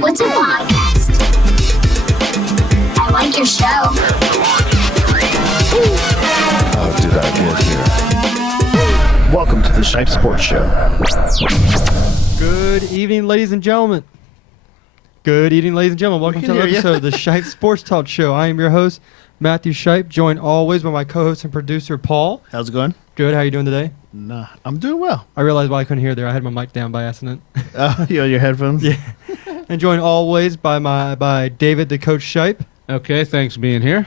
What's a podcast? I like your show. How did I get here? Welcome to the Shipe Sports Show. Good evening, ladies and gentlemen. Good evening, ladies and gentlemen. Welcome to another episode of the Shipe Sports Talk Show. I am your host, Matthew Shipe, joined always by my co-host and producer, Paul. How's it going? Good. How you doing today? Nah, I'm doing well. I realized why I couldn't hear there. I had my mic down by accident. You on your headphones? Yeah. And joined always by David, the Coach Shipe. Okay, thanks for being here.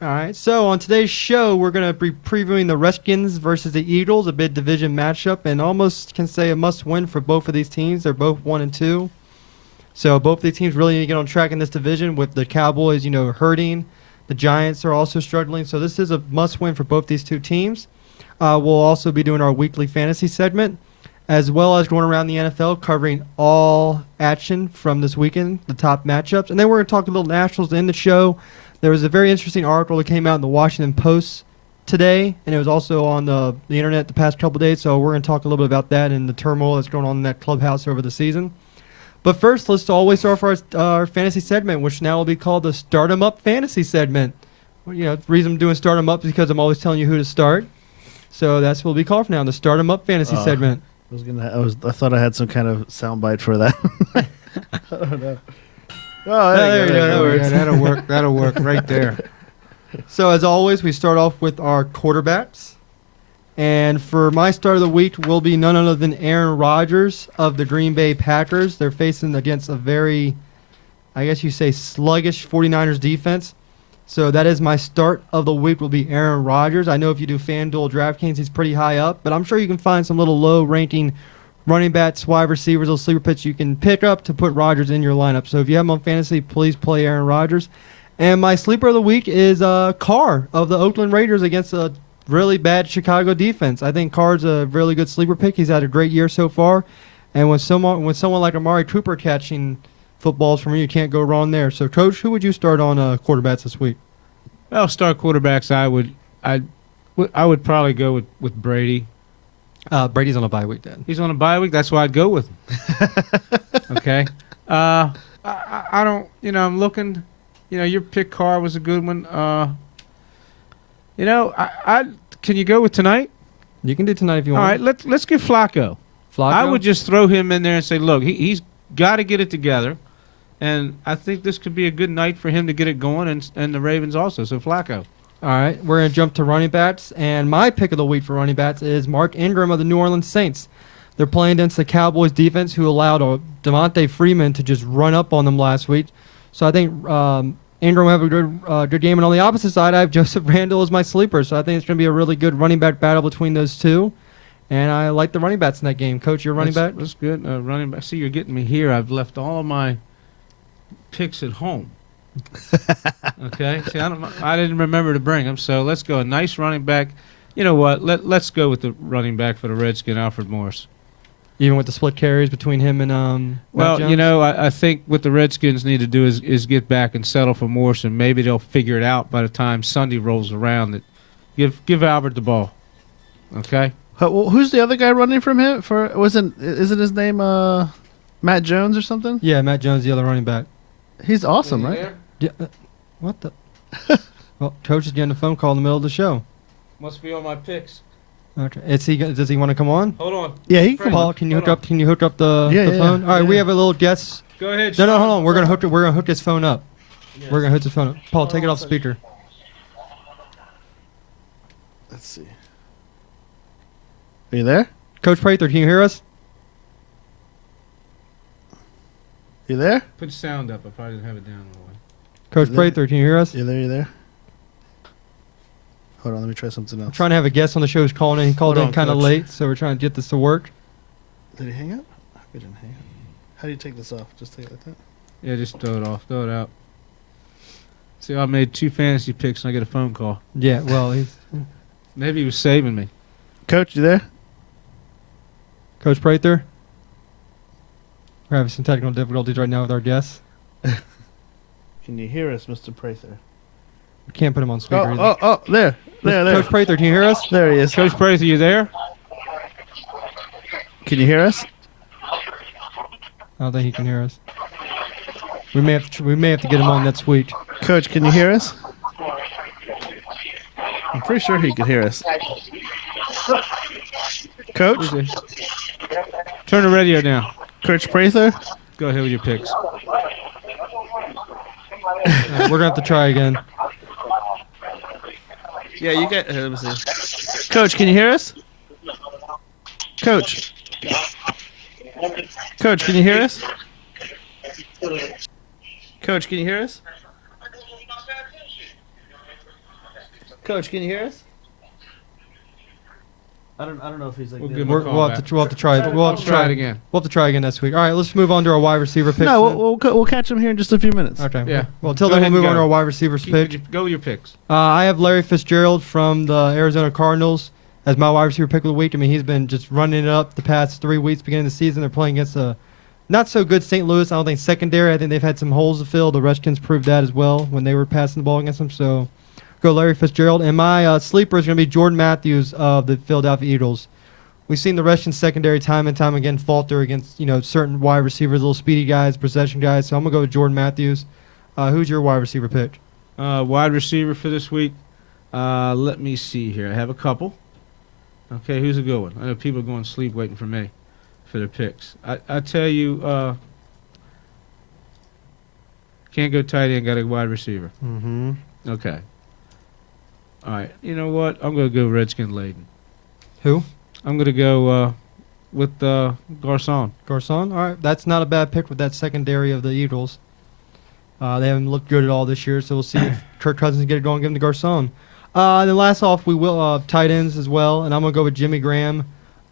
All right. So on today's show, we're going to be previewing the Redskins versus the Eagles, a big division matchup, and almost can say a must-win for both of these teams. They're both 1-2. So both of these teams really need to get on track in this division with the Cowboys, hurting. The Giants are also struggling. So this is a must-win for both these two teams. We'll also be doing our weekly fantasy segment, as well as going around the NFL, covering all action from this weekend, the top matchups. And then we're going to talk a little Nationals to end the show. There was a very interesting article that came out in the Washington Post today, and it was also on the internet the past couple of days. So we're going to talk a little bit about that and the turmoil that's going on in that clubhouse over the season. But first, let's always start off our fantasy segment, which now will be called the Start 'em Up Fantasy segment. The reason I'm doing Start 'em Up is because I'm always telling you who to start. So that's what we call for now, the Start 'em Up Fantasy segment. I thought I had some kind of soundbite for that. I don't know. Oh, there you go. Yeah, that'll work. That'll work right there. So as always, we start off with our quarterbacks. And for my start of the week will be none other than Aaron Rodgers of the Green Bay Packers. They're facing against a very, I guess you say, sluggish 49ers defense. So that is my start of the week will be Aaron Rodgers. I know if you do FanDuel DraftKings, he's pretty high up. But I'm sure you can find some little low-ranking running backs, wide receivers, little sleeper picks you can pick up to put Rodgers in your lineup. So if you have him on fantasy, please play Aaron Rodgers. And my sleeper of the week is Carr of the Oakland Raiders against a really bad Chicago defense. I think Carr's a really good sleeper pick. He's had a great year so far. And with someone like Amari Cooper catching footballs from you can't go wrong there. So, Coach, who would you start on quarterbacks this week? Well, start quarterbacks. I would probably go with Brady. Brady's on a bye week then. He's on a bye week. That's why I'd go with him. Okay. I don't. I'm looking. Your pick, Carr, was a good one. Can you go with tonight? You can do tonight if you want. All right, let's get Flacco. Flacco? I would just throw him in there and say, look, he's got to get it together, and I think this could be a good night for him to get it going, and the Ravens also. So Flacco. All right, we're going to jump to running backs, and my pick of the week for running backs is Mark Ingram of the New Orleans Saints. They're playing against the Cowboys defense, who allowed Devontae Freeman to just run up on them last week. So I think Ingram will have a good game. And on the opposite side, I have Joseph Randle as my sleeper. So I think it's going to be a really good running back battle between those two. And I like the running backs in that game. Coach, your running back? That's good. Running back. See, you're getting me here. I've left all my picks at home. Okay? See, I didn't remember to bring them. So let's go. A nice running back. You know what? Let's go with the running back for the Redskin, Alfred Morris. Even with the split carries between him and well, Matt Jones? I think what the Redskins need to do is get back and settle for Morris, and maybe they'll figure it out by the time Sunday rolls around. That give Albert the ball. Okay. Who's the other guy running from him? Isn't his name Matt Jones or something? Yeah, Matt Jones, the other running back. He's awesome, right? Yeah. What the? Well, Coach is getting a phone call in the middle of the show. Must be on my picks. Okay. Does he want to come on? Hold on. Yeah, he can. Paul, can you hook up the phone? All right, we have a little guest. Go ahead. No, hold on. We're gonna hook his phone up. Yes. We're gonna hook his phone up. Paul, take it off speaker. Let's see. Are you there? Coach Prather, can you hear us? You there? Put the sound up. I probably didn't have it down all the way. Coach Prather, can you hear us? You there? Hold on, let me try something else. I'm trying to have a guest on the show who's calling in. He called in kind of late, so we're trying to get this to work. Did he hang up? He didn't hang up. How do you take this off? Just take it like that? Yeah, just throw it off. Throw it out. See, I made 2 fantasy picks and I get a phone call. Yeah, well, maybe he was saving me. Coach, you there? Coach Prather? We're having some technical difficulties right now with our guests. Can you hear us, Mr. Prather? We can't put him on speaker either. Oh, there. Coach Prather, can you hear us? There he is. Coach Prather, you there? Can you hear us? I don't think he can hear us. We may have to get him on next week. Coach, can you hear us? I'm pretty sure he could hear us. Coach? Turn the radio down. Coach Prather? Go ahead with your picks. All right, we're gonna have to try again. Yeah, you get. Let me see. Coach, can you hear us? Coach. Coach, can you hear us? Coach, can you hear us? Coach, can you hear us? I don't know if he's like. We'll give him a call We'll back. have to try it. We'll have to Try it again. We'll have to try again next week. All right, let's move on to our wide receiver picks. No, then. we'll catch him here in just a few minutes. Okay. Yeah. Well, until Go then, ahead we'll move and on to go. our wide receivers pick. Go with your picks. I have Larry Fitzgerald from the Arizona Cardinals as my wide receiver pick of the week. I mean, he's been just running it up the past 3 weeks beginning of the season. They're playing against a not so good St. Louis. I don't think secondary. I think they've had some holes to fill. The Redskins proved that as well when they were passing the ball against them. So go Larry Fitzgerald. And my sleeper is going to be Jordan Matthews of the Philadelphia Eagles. We've seen the Redskins secondary time and time again falter against, certain wide receivers, little speedy guys, possession guys. So I'm going to go with Jordan Matthews. Who's your wide receiver pick? Wide receiver for this week. Let me see here. I have a couple. Okay, who's a good one? I know people are going to sleep waiting for me for their picks. I tell you, can't go tight end, got a wide receiver. Mm-hmm. Okay. All right. You know what? I'm going to go Redskin laden. Who? I'm going to go with Garcon. Garcon? All right. That's not a bad pick with that secondary of the Eagles. They haven't looked good at all this year, so we'll see if Kirk Cousins can get it going and give him to Garcon. And then last off, we will tight ends as well, and I'm going to go with Jimmy Graham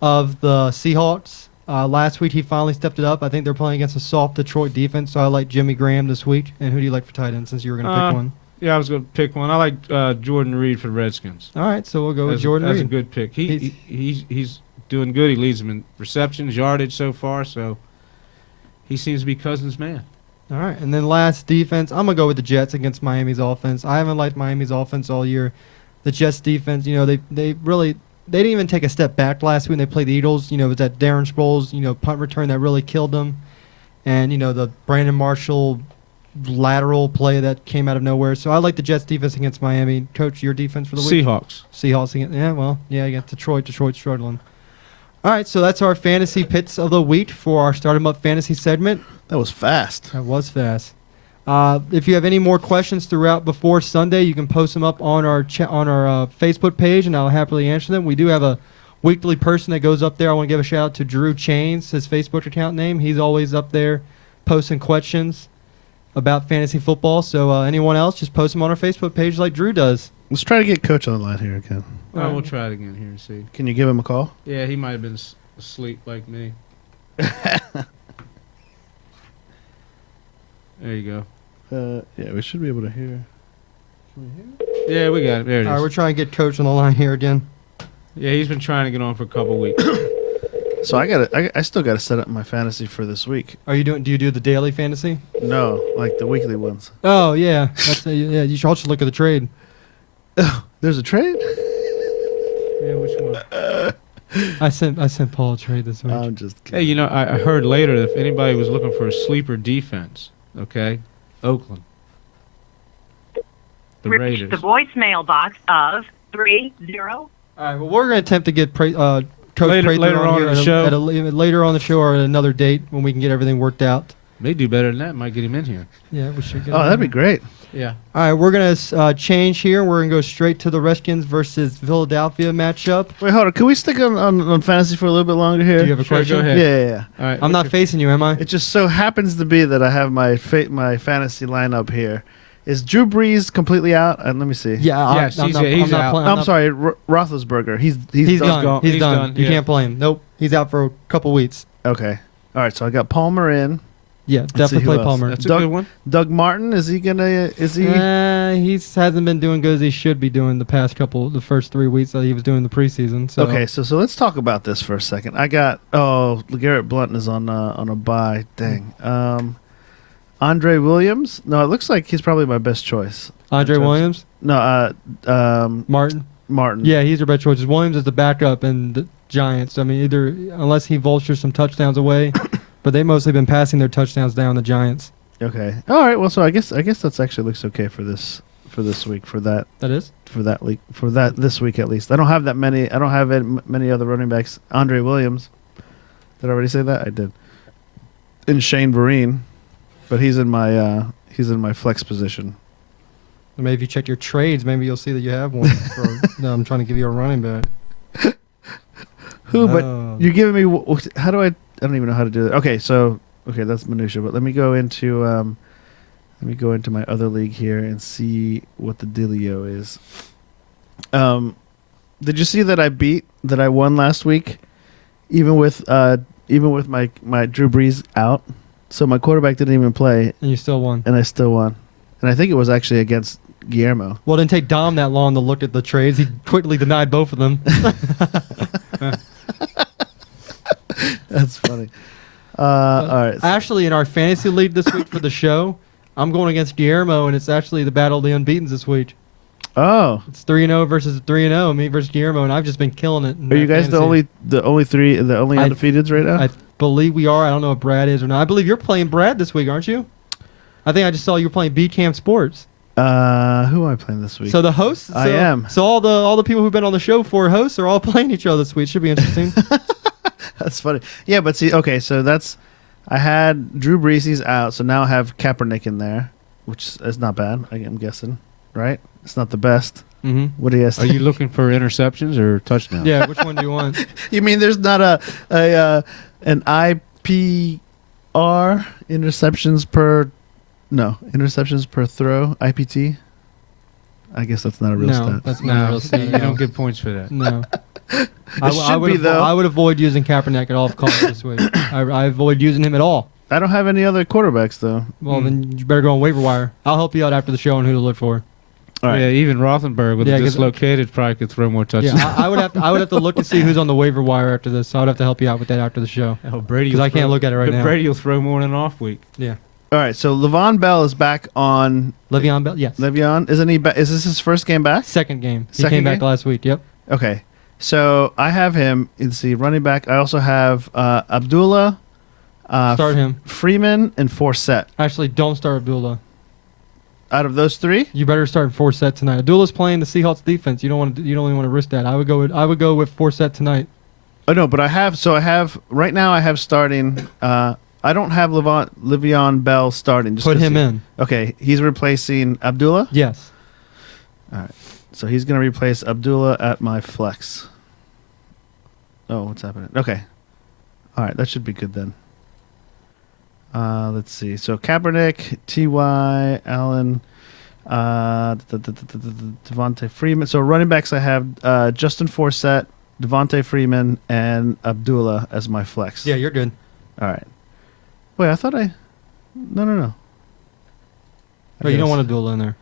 of the Seahawks. Last week, he finally stepped it up. I think they're playing against a soft Detroit defense, so I like Jimmy Graham this week. And who do you like for tight end since you were going to pick one? Yeah, I was going to pick one. I like Jordan Reed for the Redskins. All right, so we'll go with Jordan That's Reed. a good pick. He's doing good. He leads them in receptions, yardage so far, so he seems to be Cousins' man. All right, and then last defense, I'm going to go with the Jets against Miami's offense. I haven't liked Miami's offense all year. The Jets defense, they didn't even take a step back last week when they played the Eagles. It was that Darren Sproles, punt return that really killed them. And, the Brandon Marshall lateral play that came out of nowhere. So I like the Jets defense against Miami. Coach, your defense for the week? Seahawks against, against Detroit. Detroit's struggling. All right, so that's our fantasy picks of the week for our Start 'em Up fantasy segment. That was fast. That was fast. If you have any more questions throughout before Sunday, you can post them up on our Facebook page, and I'll happily answer them. We do have a weekly person that goes up there. I want to give a shout out to Drew Chains, his Facebook account name. He's always up there posting questions about fantasy football. So anyone else, just post them on our Facebook page like Drew does. Let's try to get Coach on the line here again. Well, we'll try it again here and see. Can you give him a call? Yeah, he might have been asleep like me. There you go. Yeah, we should be able to hear. Can we hear? Yeah, we got it. There it is. All right, we're trying to get Coach on the line here again. Yeah, he's been trying to get on for a couple of weeks. So I still gotta set up my fantasy for this week. Do you do the daily fantasy? No, like the weekly ones. Oh yeah, yeah. You should also look at the trade. There's a trade? Yeah, which one? I sent Paul a trade this week. I'm just kidding. Hey, I heard later that if anybody was looking for a sleeper defense, okay, Oakland. The Reach Raiders. the voicemail box of 30. All right, well, we're going to attempt to get Coach Later Prather on here in the show. later on the show or at another date when we can get everything worked out. May do better than that. Might get him in here. Yeah, we should get Oh, him that'd in. be great. Yeah. All right, we're going to change here. We're going to go straight to the Redskins versus Philadelphia matchup. Wait, hold on. Can we stick on fantasy for a little bit longer here? Do you have a Sure, question? go ahead. Yeah. All right. I'm not what's facing you, am I? It just so happens to be that I have my fantasy lineup here. Is Drew Brees completely out? Let me see. Yeah, Yes, he's out. I'm sorry, Roethlisberger. He's He's done. done. He's He's done. done, You yeah. can't play him. Nope. He's out for a couple weeks. Okay. All right. So I got Palmer in. Yeah, see definitely who play else. Palmer. That's a Doug- good one. Doug Martin. Is he gonna? Is he? He hasn't been doing good as he should be doing the first 3 weeks that he was doing the preseason. So Okay. So let's talk about this for a second. I got LeGarrette Blunt is on a bye. Dang. Andre Williams. No, it looks like he's probably my best choice. Andre Williams, No. Martin. Martin. Yeah, he's your best choice. Williams is the backup and the Giants. I mean, unless he vultures some touchdowns away, but they mostly been passing their touchdowns down the Giants. Okay. All right. Well, so I guess that's actually looks okay for this week for that league for that this week at least. I don't have that many. I don't have many other running backs. Andre Williams. Did I already say that? I did. And Shane Vereen, but he's in my flex position. Maybe if you check your trades, maybe you'll see that you have one. No, I'm trying to give you a running back. Who? No. But you're giving me. How do I? I don't even know how to do that. Okay, so that's minutia. But let me go into my other league here and see what the dealio is. Did you see that I won last week, even with my Drew Brees out? So my quarterback didn't even play, And you still won. and I still won. And I think it was actually against Guillermo. Well, it didn't take Dom that long to look at the trades. He quickly denied both of them. That's funny. All right. Actually, in our fantasy league this week for the show, I'm going against Guillermo, and it's actually the battle of the unbeatens this week. Oh, It's 3-0 versus 3-0, me versus Guillermo, and I've just been killing it. in are you that guys fantasy. the only undefeateds right now? I believe we are. I don't know if Brad is or not. I believe you're playing Brad this week, aren't you? I think I just saw you were playing B Camp Sports. Who am I playing this week? So the hosts, I am. So all the people who've been on the show for hosts are all playing each other this week. Should be interesting. That's funny. Yeah, but see, okay, so I had Drew Brees, he's out, so now I have Kaepernick in there, which is not bad, I'm guessing, right? It's not the best. Mm-hmm. What do you guys Are think? you looking for interceptions or touchdowns? Yeah, which one do you want? You mean there's not an IPR interceptions per throw, IPT? I guess that's not a real No, stat. that's not a No, real stat. you don't get points for that. No. should be, though. I would avoid using Kaepernick at all costs this week. I avoid using him at all. I don't have any other quarterbacks, though. Well, then you better go on waiver wire. I'll help you out after the show on who to look for. All right. Yeah, even Rothenberg with Yeah, a 'cause- dislocated probably could throw more touchdowns. Yeah, I would have to look to see who's on the waiver wire after this. So I would have to help you out with that after the show. Oh, Brady, 'Cause I can't look at it right now. Brady will throw more in an off week. Yeah. All right, so Le'Veon Bell is back on Le'Veon Bell, yes. Le'Veon. Isn't he? Is this his first game back? Second game. He Second came back game? last week. Yep. Okay, so I have him. Let's see, running back. I also have Abdullah, Start him. Freeman, and Forsett. Actually, don't start Abdullah. Out of those three, You better start Forsett tonight. Abdullah's playing the Seahawks defense. You don't even want to risk that. I would go with Forsett tonight. oh no, but I have right now. I have starting. I don't have Le'Veon Bell starting. Just Put 'cause him in. Okay, he's replacing Abdullah. Yes. So he's going to replace Abdullah at my flex. Oh, what's happening? Okay. All right, that should be good then. Let's see. So Kaepernick, T.Y., Allen, Devontae Freeman. So running backs, I have Justin Forsett, Devontae Freeman, and Abdullah as my flex. Yeah, you're good. All right. Wait, I thought I... No. But you don't want Abdullah in there.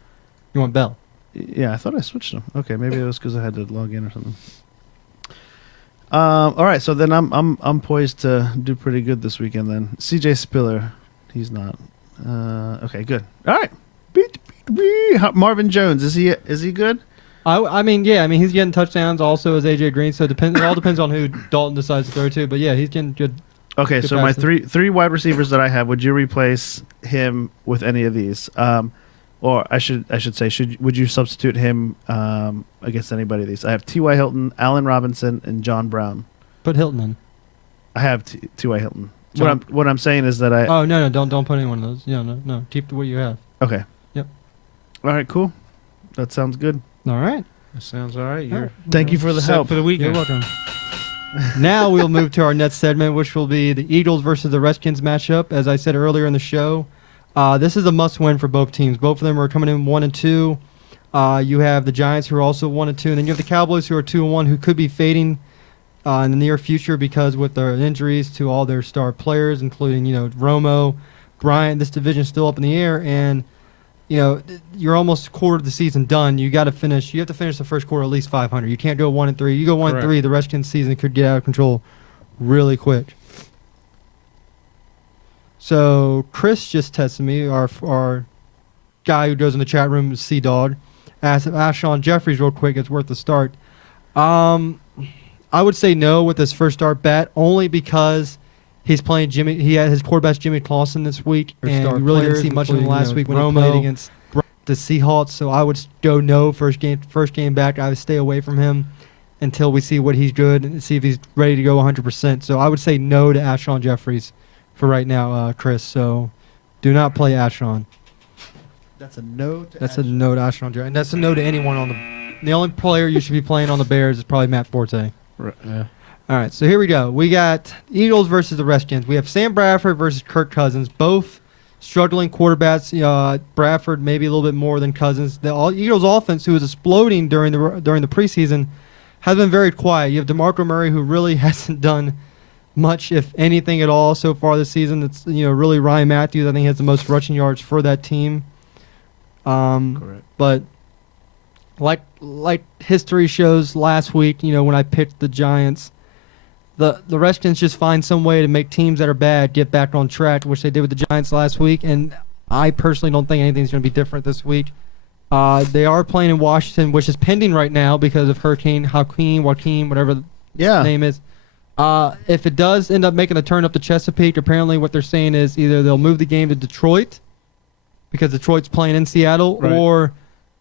You want Bell. Yeah, I thought I switched them. Okay, maybe it was because I had to log in or something. All right, so then I'm poised to do pretty good this weekend. Then C.J. Spiller, he's not. Okay, good. All right, Marvin Jones, is he good? I mean, he's getting touchdowns also as AJ Green. So it all depends on who Dalton decides to throw to. But yeah, he's getting good. Okay, Good so my passes. three wide receivers that I have, would you replace him with any of these? Or I should say, would you substitute him against anybody of these? I have T.Y. Hilton, Allen Robinson, and John Brown. Put Hilton in. I have T.Y. Hilton. John- What I'm saying is that I Oh no, don't put any one of those. Yeah, no. Keep what you have. okay. Yep. All right, cool. That sounds good. All right. That sounds all right. You're Thank you for the set help. for the You're weekend. welcome. Now we'll move to our next segment, which will be the Eagles versus the Redskins matchup. As I said earlier in the show, this is a must-win for both teams. Both of them are coming in 1-2. You have the Giants, who are also 1-2, and then you have the Cowboys, who are 2-1, who could be fading in the near future because with their injuries to all their star players, including Romo, Bryant. This division is still up in the air, and you're almost a quarter of the season done. You have to finish the first quarter at least 500. You can't go 1-3. You go 1-3, Correct. the Redskins season could get out of control really quick. So Chris just texted me, our guy who goes in the chat room, Sea Dog, asked if Alshon Jeffries real quick is worth the start. I would say no with his first start bet, only because He's playing Jimmy. He had his quarterback Jimmy Clausen this week, and we really didn't see much of him last week when he played against the Seahawks. So I would go no first game back. I would stay away from him until we see what he's good and see if he's ready to go 100%. So I would say no to Ashon Jeffries for right now, Chris. So do not play Ashon. That's a no to That's a no to Ashon Jeffries. And that's a no to anyone on the only player you should be playing on the Bears is probably Matt Forte. Right, yeah. All right, so here we go. We got Eagles versus the Redskins. We have Sam Bradford versus Kirk Cousins, both struggling quarterbacks. Bradford maybe a little bit more than Cousins. The Eagles offense, who was exploding during the preseason, has been very quiet. You have DeMarco Murray, who really hasn't done much, if anything at all, so far this season. It's really Ryan Matthews. I think has the most rushing yards for that team. Correct. But like history shows last week, when I picked the Giants, the Redskins just find some way to make teams that are bad get back on track, which they did with the Giants last week. And I personally don't think anything's going to be different this week. They are playing in Washington, which is pending right now because of Hurricane Joaquin, whatever the name is. If it does end up making a turn up to Chesapeake, apparently what they're saying is either they'll move the game to Detroit because Detroit's playing in Seattle, right, or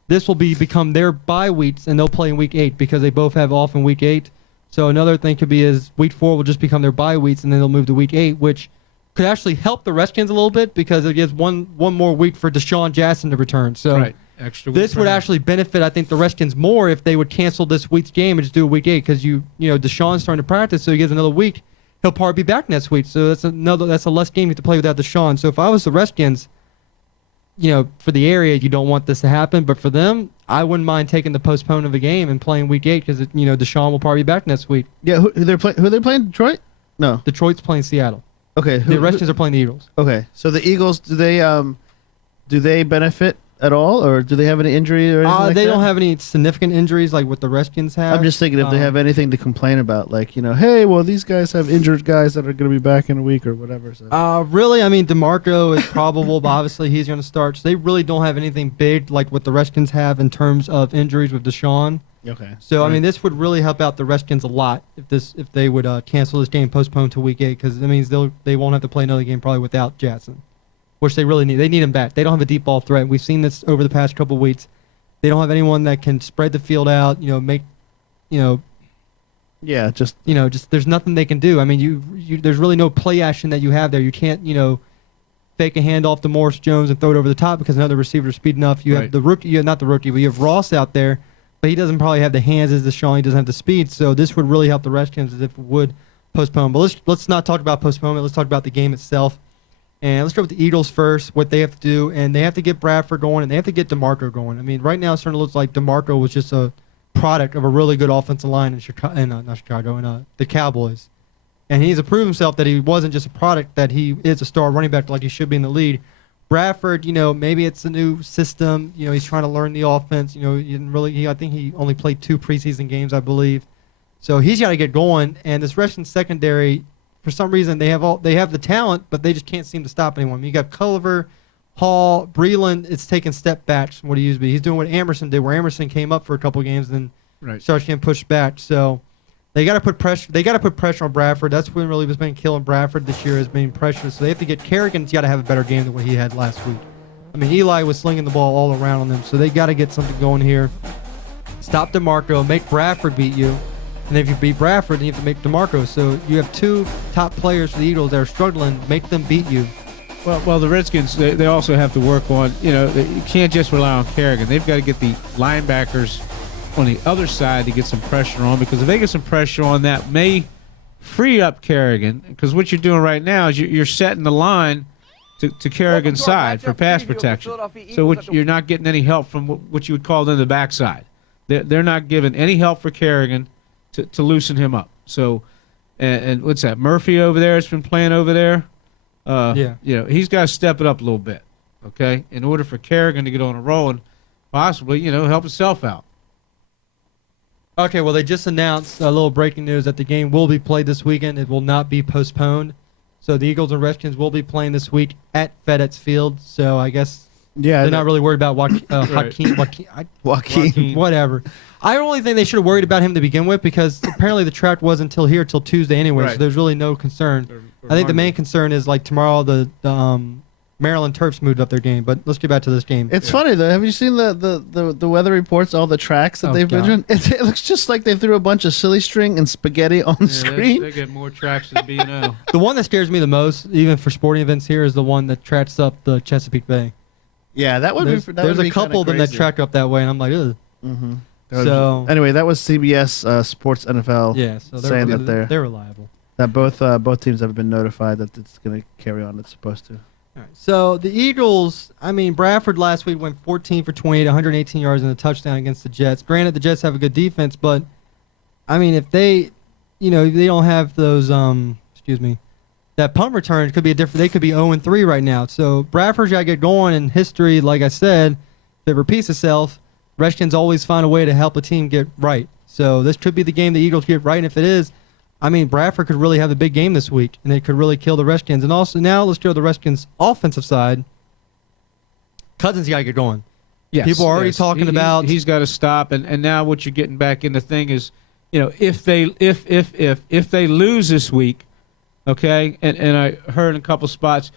this will become their bye weeks and they'll play in Week 8 because they both have off in Week 8. So another thing could be is Week 4 will just become their bye weeks and then they'll move to Week 8, which could actually help the Redskins a little bit because it gives one more week for Deshaun Jackson to return. So right. Extra week this would actually benefit, I think, the Redskins more if they would cancel this week's game and just do a Week 8 because Deshaun's starting to practice, so he gets another week. He'll probably be back next week, so that's a less game you have to play without Deshaun. So if I was the Redskins, for the area, you don't want this to happen, but for them, I wouldn't mind taking the postpone of the game and playing Week 8 because Deshaun will probably be back next week. Yeah, who are they playing? Detroit? No. Detroit's playing Seattle. Okay. The Redskins are playing the Eagles. Okay, so the Eagles, do they benefit at all, or do they have any injury or anything like they that? don't have any significant injuries like what the Redskins have. I'm just thinking if they have anything to complain about, like, hey, well, these guys have injured guys that are going to be back in a week or whatever. So. Really, I mean, DeMarco is probable, but obviously he's going to start. So they really don't have anything big like what the Redskins have in terms of injuries with Deshaun. Okay. So, I mean, this would really help out the Redskins a lot if they would cancel this game, postpone to Week 8, because it means they won't have to play another game probably without Jackson, which they really need. They need him back. They don't have a deep ball threat. We've seen this over the past couple of weeks. They don't have anyone that can spread the field out, Yeah, just there's nothing they can do. I mean, there's really no play action that you have there. You can't, fake a handoff to Morris Jones and throw it over the top because another receiver is speed enough. You have the rookie, not the rookie, but you have Ross out there, but he doesn't probably have the hands as Deshaun. He doesn't have the speed. So this would really help the Redskins if it would postpone. But let's not talk about postponement. Let's talk about the game itself. And let's go with the Eagles first, what they have to do. And they have to get Bradford going, and they have to get DeMarco going. I mean, right now it certainly looks like DeMarco was just a product of a really good offensive line in the Cowboys. And he needs to prove himself that he wasn't just a product, that he is a star running back like he should be in the league. Bradford, maybe it's a new system. He's trying to learn the offense. He didn't really. I think he only played 2 preseason games, I believe. So he's got to get going. And this Redskins secondary, for some reason, they have the talent, but they just can't seem to stop anyone. You got Culliver, Hall, Breland. It's taking step backs from what he used to be. He's doing what Emerson did, where Emerson came up for a couple of games and then starts getting pushed back. So they got to put pressure. They got to put pressure on Bradford. That's what really has been killing Bradford this year, has been pressure. So they have to get Kerrigan's got to have a better game than what he had last week. I mean, Eli was slinging the ball all around on them, so they got to get something going here. Stop DeMarco, make Bradford beat you. And if you beat Bradford, then you have to make DeMarco. So you have 2 top players for the Eagles that are struggling. Make them beat you. Well, the Redskins, they also have to work on, you can't just rely on Kerrigan. They've got to get the linebackers on the other side to get some pressure on, because if they get some pressure on, that may free up Kerrigan, because what you're doing right now is you're setting the line to Kerrigan's side for pass protection. So you're not getting any help from what you would call then the backside. They're not giving any help for Kerrigan to loosen him up. So, and what's that? Murphy over there has been playing over there. He's got to step it up a little bit, okay, in order for Kerrigan to get on a roll and possibly, help himself out. Okay, well, they just announced a little breaking news that the game will be played this weekend. It will not be postponed. So the Eagles and Redskins will be playing this week at FedEx Field. So I guess they're not really worried about Joaquin, whatever. I only think they should have worried about him to begin with, because apparently the track wasn't until Tuesday anyway, so there's really no concern. I think the main concern is like tomorrow the Maryland Terps moved up their game, but let's get back to this game. It's funny though. Have you seen the weather reports? All the tracks that they've been doing. It looks just like they threw a bunch of silly string and spaghetti on screen. They get more tracks than B&O. The one that scares me the most, even for sporting events here, is the one that tracks up the Chesapeake Bay. Yeah, that would there's, be. There's a couple of them that track up that way, and I'm like, ugh. Mm-hmm. So anyway, that was CBS Sports NFL. Yeah, so saying that they're reliable. That both teams have been notified that it's going to carry on. It's supposed to. All right. So the Eagles, I mean, Bradford last week went 14 for 28, 118 yards and a touchdown against the Jets. Granted, the Jets have a good defense, but I mean, if they, they don't have those, that punt return could be they could be 0-3 right now. So Bradford's got to get going in history. Like I said, if it repeats itself, Redskins always find a way to help a team get right. So this could be the game the Eagles get right. And if it is, I mean, Bradford could really have a big game this week, and they could really kill the Redskins. And also, now let's go to the Redskins' offensive side. Cousins got to get going. Yes, people are already talking about he's got to stop. And now what you're getting back in the thing is, if they lose this week, okay. And I heard in a couple spots,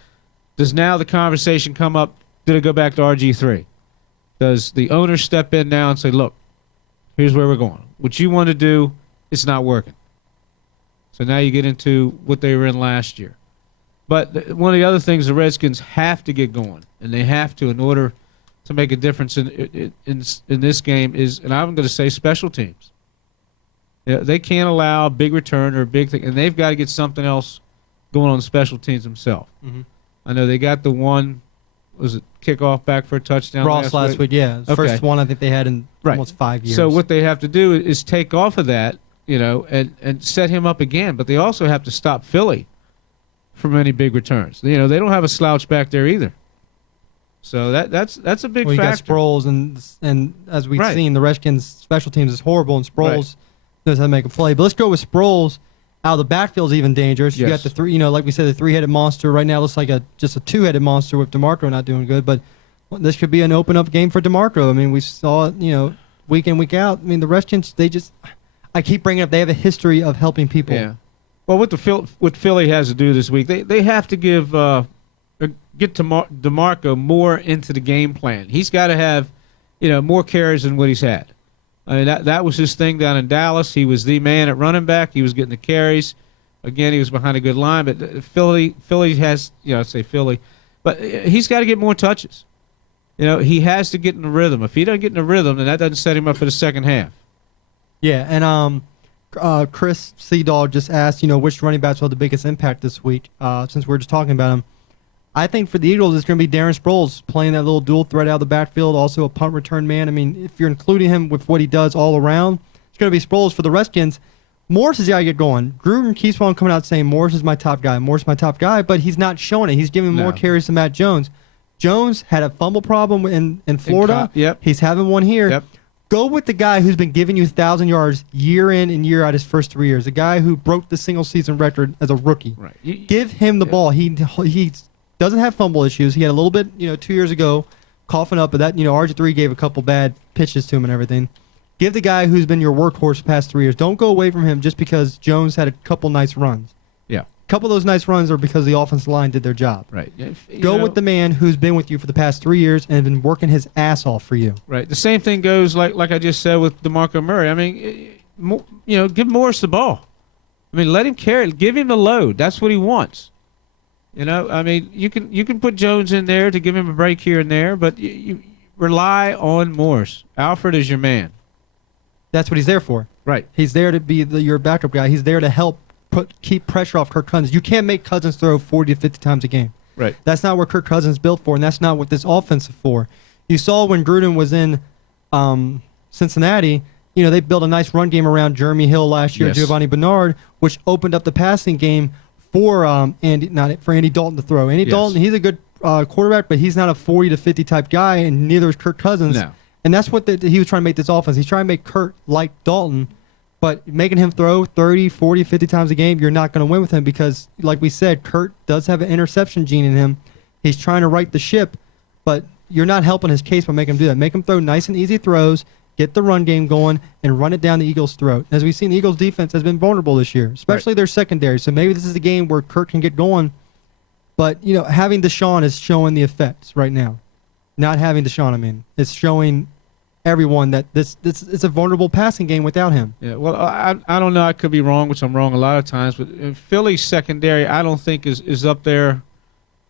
does now the conversation come up? Did it go back to RG3? Does the owner step in now and say, look, here's where we're going. What you want to do, it's not working. So now you get into what they were in last year. But one of the other things the Redskins have to get going, and they have to in order to make a difference in this game is, and I'm going to say special teams. They can't allow a big return or a big thing, and they've got to get something else going on special teams themselves. Mm-hmm. I know they got the one, was it kickoff back for a touchdown last week? Yeah. Okay. First one I think they had in almost 5 years. So what they have to do is take off of that, and set him up again. But they also have to stop Philly from any big returns. They don't have a slouch back there either. So that's a big factor. You got Sproles, and as we've seen, the Redskins' special teams is horrible, and Sproles knows how to make a play. But let's go with Sproles. Out of the backfield is even dangerous. Yes. You got the three, like we said, the three-headed monster. Right now looks like just a two-headed monster with DeMarco not doing good. But this could be an open-up game for DeMarco. I mean, we saw it, week in, week out. I mean, the Redskins, I keep bringing up, they have a history of helping people. Yeah. Well, what Philly has to do this week, they have to get DeMarco more into the game plan. He's got to have, more carries than what he's had. I mean, that was his thing down in Dallas. He was the man at running back. He was getting the carries. Again, he was behind a good line. But Philly has, I'd say Philly, but he's got to get more touches. He has to get in the rhythm. If he doesn't get in the rhythm, then that doesn't set him up for the second half. Yeah, and Chris Seadog just asked, which running backs will have the biggest impact this week, since we're just talking about him. I think for the Eagles, it's going to be Darren Sproles playing that little dual threat out of the backfield, also a punt return man. I mean, if you're including him with what he does all around, it's going to be Sproles. For the Redskins, Morris has got to get going. Gruden keeps on coming out saying Morris is my top guy, but he's not showing it. He's giving more carries to Matt Jones. Jones had a fumble problem in Florida. Yep. He's having one here. Yep. Go with the guy who's been giving you 1,000 yards year in and year out his first 3 years. The guy who broke the single-season record as a rookie. Right. Give him the ball. He doesn't have fumble issues. He had a little bit, 2 years ago, coughing up, but that, RG3 gave a couple bad pitches to him and everything. Give the guy who's been your workhorse the past 3 years. Don't go away from him just because Jones had a couple nice runs. Yeah. A couple of those nice runs are because the offensive line did their job. Right. Go with the man who's been with you for the past 3 years and been working his ass off for you. Right. The same thing goes, like I just said, with DeMarco Murray. I mean, give Morris the ball. I mean, let him carry it. Give him the load. That's what he wants. I mean, you can put Jones in there to give him a break here and there, but you rely on Morris. Alfred is your man. That's what he's there for. Right. He's there to be your backup guy. He's there to help keep pressure off Kirk Cousins. You can't make Cousins throw 40 to 50 times a game. Right. That's not what Kirk Cousins is built for, and that's not what this offense is for. You saw when Gruden was in Cincinnati, they built a nice run game around Jeremy Hill last year, Yes. Giovanni Bernard, which opened up the passing game for Andy Dalton to throw. Andy Dalton, he's a good quarterback, but he's not a 40 to 50 type guy, and neither is Kirk Cousins. No. And that's what he was trying to make this offense. He's trying to make Kurt like Dalton, but making him throw 30, 40, 50 times a game, you're not going to win with him because, like we said, Kurt does have an interception gene in him. He's trying to right the ship, but you're not helping his case by making him do that. Make him throw nice and easy throws. get the run game going, and run it down the Eagles' throat. As we've seen, the Eagles' defense has been vulnerable this year, especially their secondary. So maybe this is a game where Kirk can get going. But, having Deshaun is showing the effects right now. Not having Deshaun, it's showing everyone that this is a vulnerable passing game without him. Yeah, well, I don't know. I could be wrong, which I'm wrong a lot of times. But Philly's secondary, I don't think is up there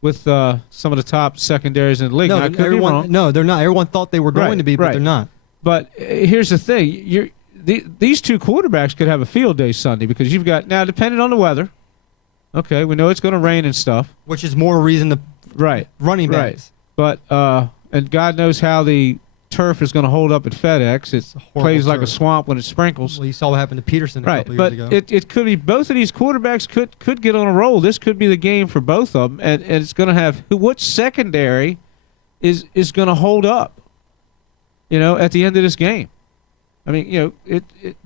with some of the top secondaries in the league. No, I could be wrong. No, they're not. Everyone thought they were going to be, but they're not. But here's the thing: these two quarterbacks could have a field day Sunday because you've got now, depending on the weather. Okay, we know it's going to rain and stuff, which is more reason to running backs. Right, but and God knows how the turf is going to hold up at FedEx. It plays like a swamp when it sprinkles. Well, you saw what happened to Peterson a couple years ago. But it could be both of these quarterbacks could get on a roll. This could be the game for both of them, and it's going to have what secondary is going to hold up. At the end of this game, I mean,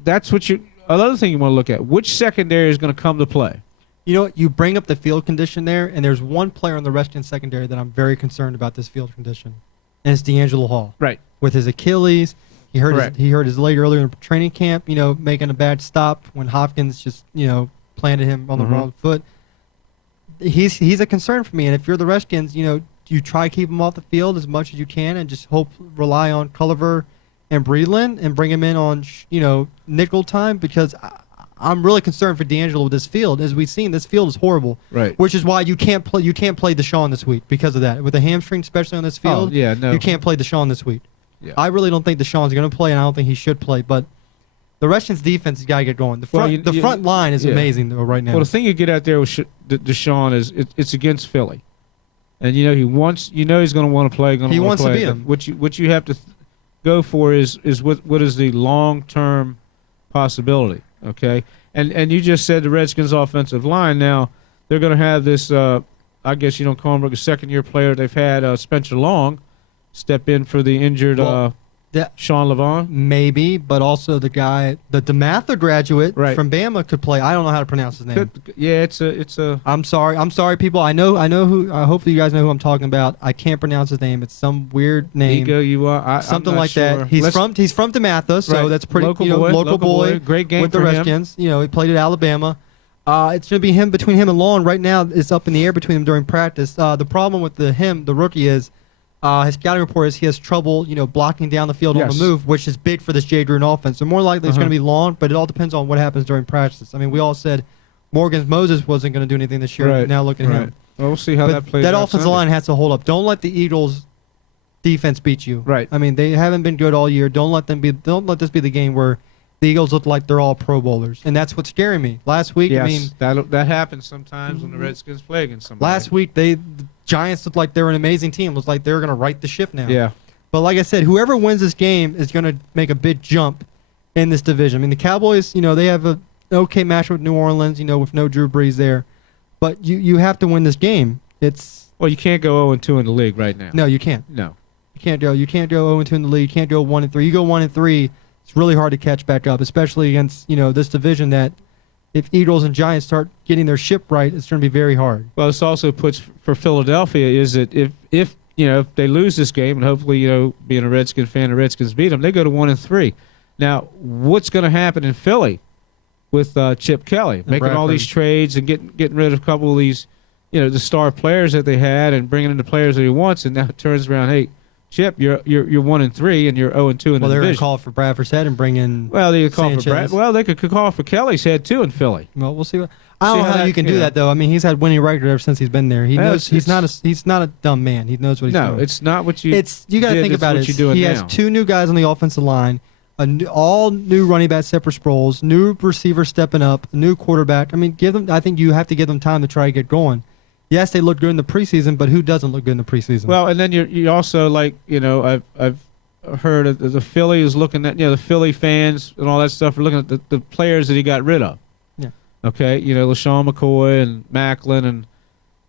that's what another thing you want to look at. Which secondary is going to come to play? You bring up the field condition there, and there's one player in the Redskins secondary that I'm very concerned about this field condition, and it's D'Angelo Hall. Right. With his Achilles, he hurt his leg earlier in training camp, making a bad stop when Hopkins just, planted him on the wrong foot. He's a concern for me, and if you're the Redskins, you try to keep him off the field as much as you can and just rely on Culliver and Breedlin and bring him in on, nickel time because I'm really concerned for D'Angelo with this field. As we've seen, this field is horrible. Right. Which is why you can't play Deshaun this week because of that. With a hamstring, especially on this field, you can't play Deshaun this week. Yeah. I really don't think Deshaun's going to play, and I don't think he should play. But the Redskins' defense has got to get going. The front line is amazing though right now. Well, the thing you get out there with Deshaun is it's against Philly, and he's going to want to play. He wants to beat him. What you have to go for is what is the long-term possibility. Okay, and you just said the Redskins' offensive line. Now they're going to have this. I guess you don't call him a second-year player. They've had Spencer Long step in for the injured Sean Levon. Maybe, but also the guy, the DeMatha graduate from Bama could play. I don't know how to pronounce his name. It's a. I'm sorry, people. I know who. Hopefully, you guys know who I'm talking about. I can't pronounce his name. It's some weird name. Ego, you are something like sure. that. He's from DeMatha, so that's pretty local boy. Great game with the Redskins. Him. He played at Alabama. It's going to be between him and Long. Right now, it's up in the air between them during practice. The problem with the rookie is. His scouting report is he has trouble, blocking down the field on the move, which is big for this Jay Gruden offense. So more likely it's going to be Long, but it all depends on what happens during practice. I mean, we all said Moses wasn't going to do anything this year. But now look at him. Well, we'll see how that plays. That offensive line has to hold up. Don't let the Eagles' defense beat you. Right. I mean, they haven't been good all year. Don't let this be the game where the Eagles look like they're all Pro Bowlers, and that's what's scaring me. Last week, that happens sometimes when the Redskins play against somebody. Last week, the Giants looked like they were an amazing team. It was like they were going to right the ship now. Yeah. But like I said, whoever wins this game is going to make a big jump in this division. I mean, the Cowboys, they have an okay match with New Orleans, with no Drew Brees there. But you have to win this game. Well, you can't go 0-2 in the league right now. No, you can't. No. You can't go 0-2 in the league. You can't go 1-3. You go 1-3, it's really hard to catch back up, especially against, this division that if Eagles and Giants start getting their ship right, it's going to be very hard. Well, this also puts for Philadelphia is that if they lose this game, and hopefully, being a Redskin fan, the Redskins beat them, they go to 1-3. Now, what's going to happen in Philly with Chip Kelly making Bradford. all these trades and getting rid of a couple of these, the star players that they had and bringing in the players that he wants, and now it turns around, hey, Chip, you're 1-3 and you're 0-2 in the division. Well, they're going to call for Bradford's head and bring in. Well, they could call Sanchez. for Brad. Well, they could call for Kelly's head too in Philly. Well, we'll see. I don't know how you can do that though. I mean, he's had winning record ever since he's been there. He knows he's not a dumb man. He knows what he's doing. No, it's not what you. You got to think about it. He has 2 new guys on the offensive line, all new running back separate Sproles, new receiver stepping up, new quarterback. I mean, I think you have to give them time to try to get going. Yes, they look good in the preseason, but who doesn't look good in the preseason? Well, and then you also I've heard of the Philly is looking at the Philly fans and all that stuff are looking at the players that he got rid of. Yeah. Okay, LaShawn McCoy and Macklin and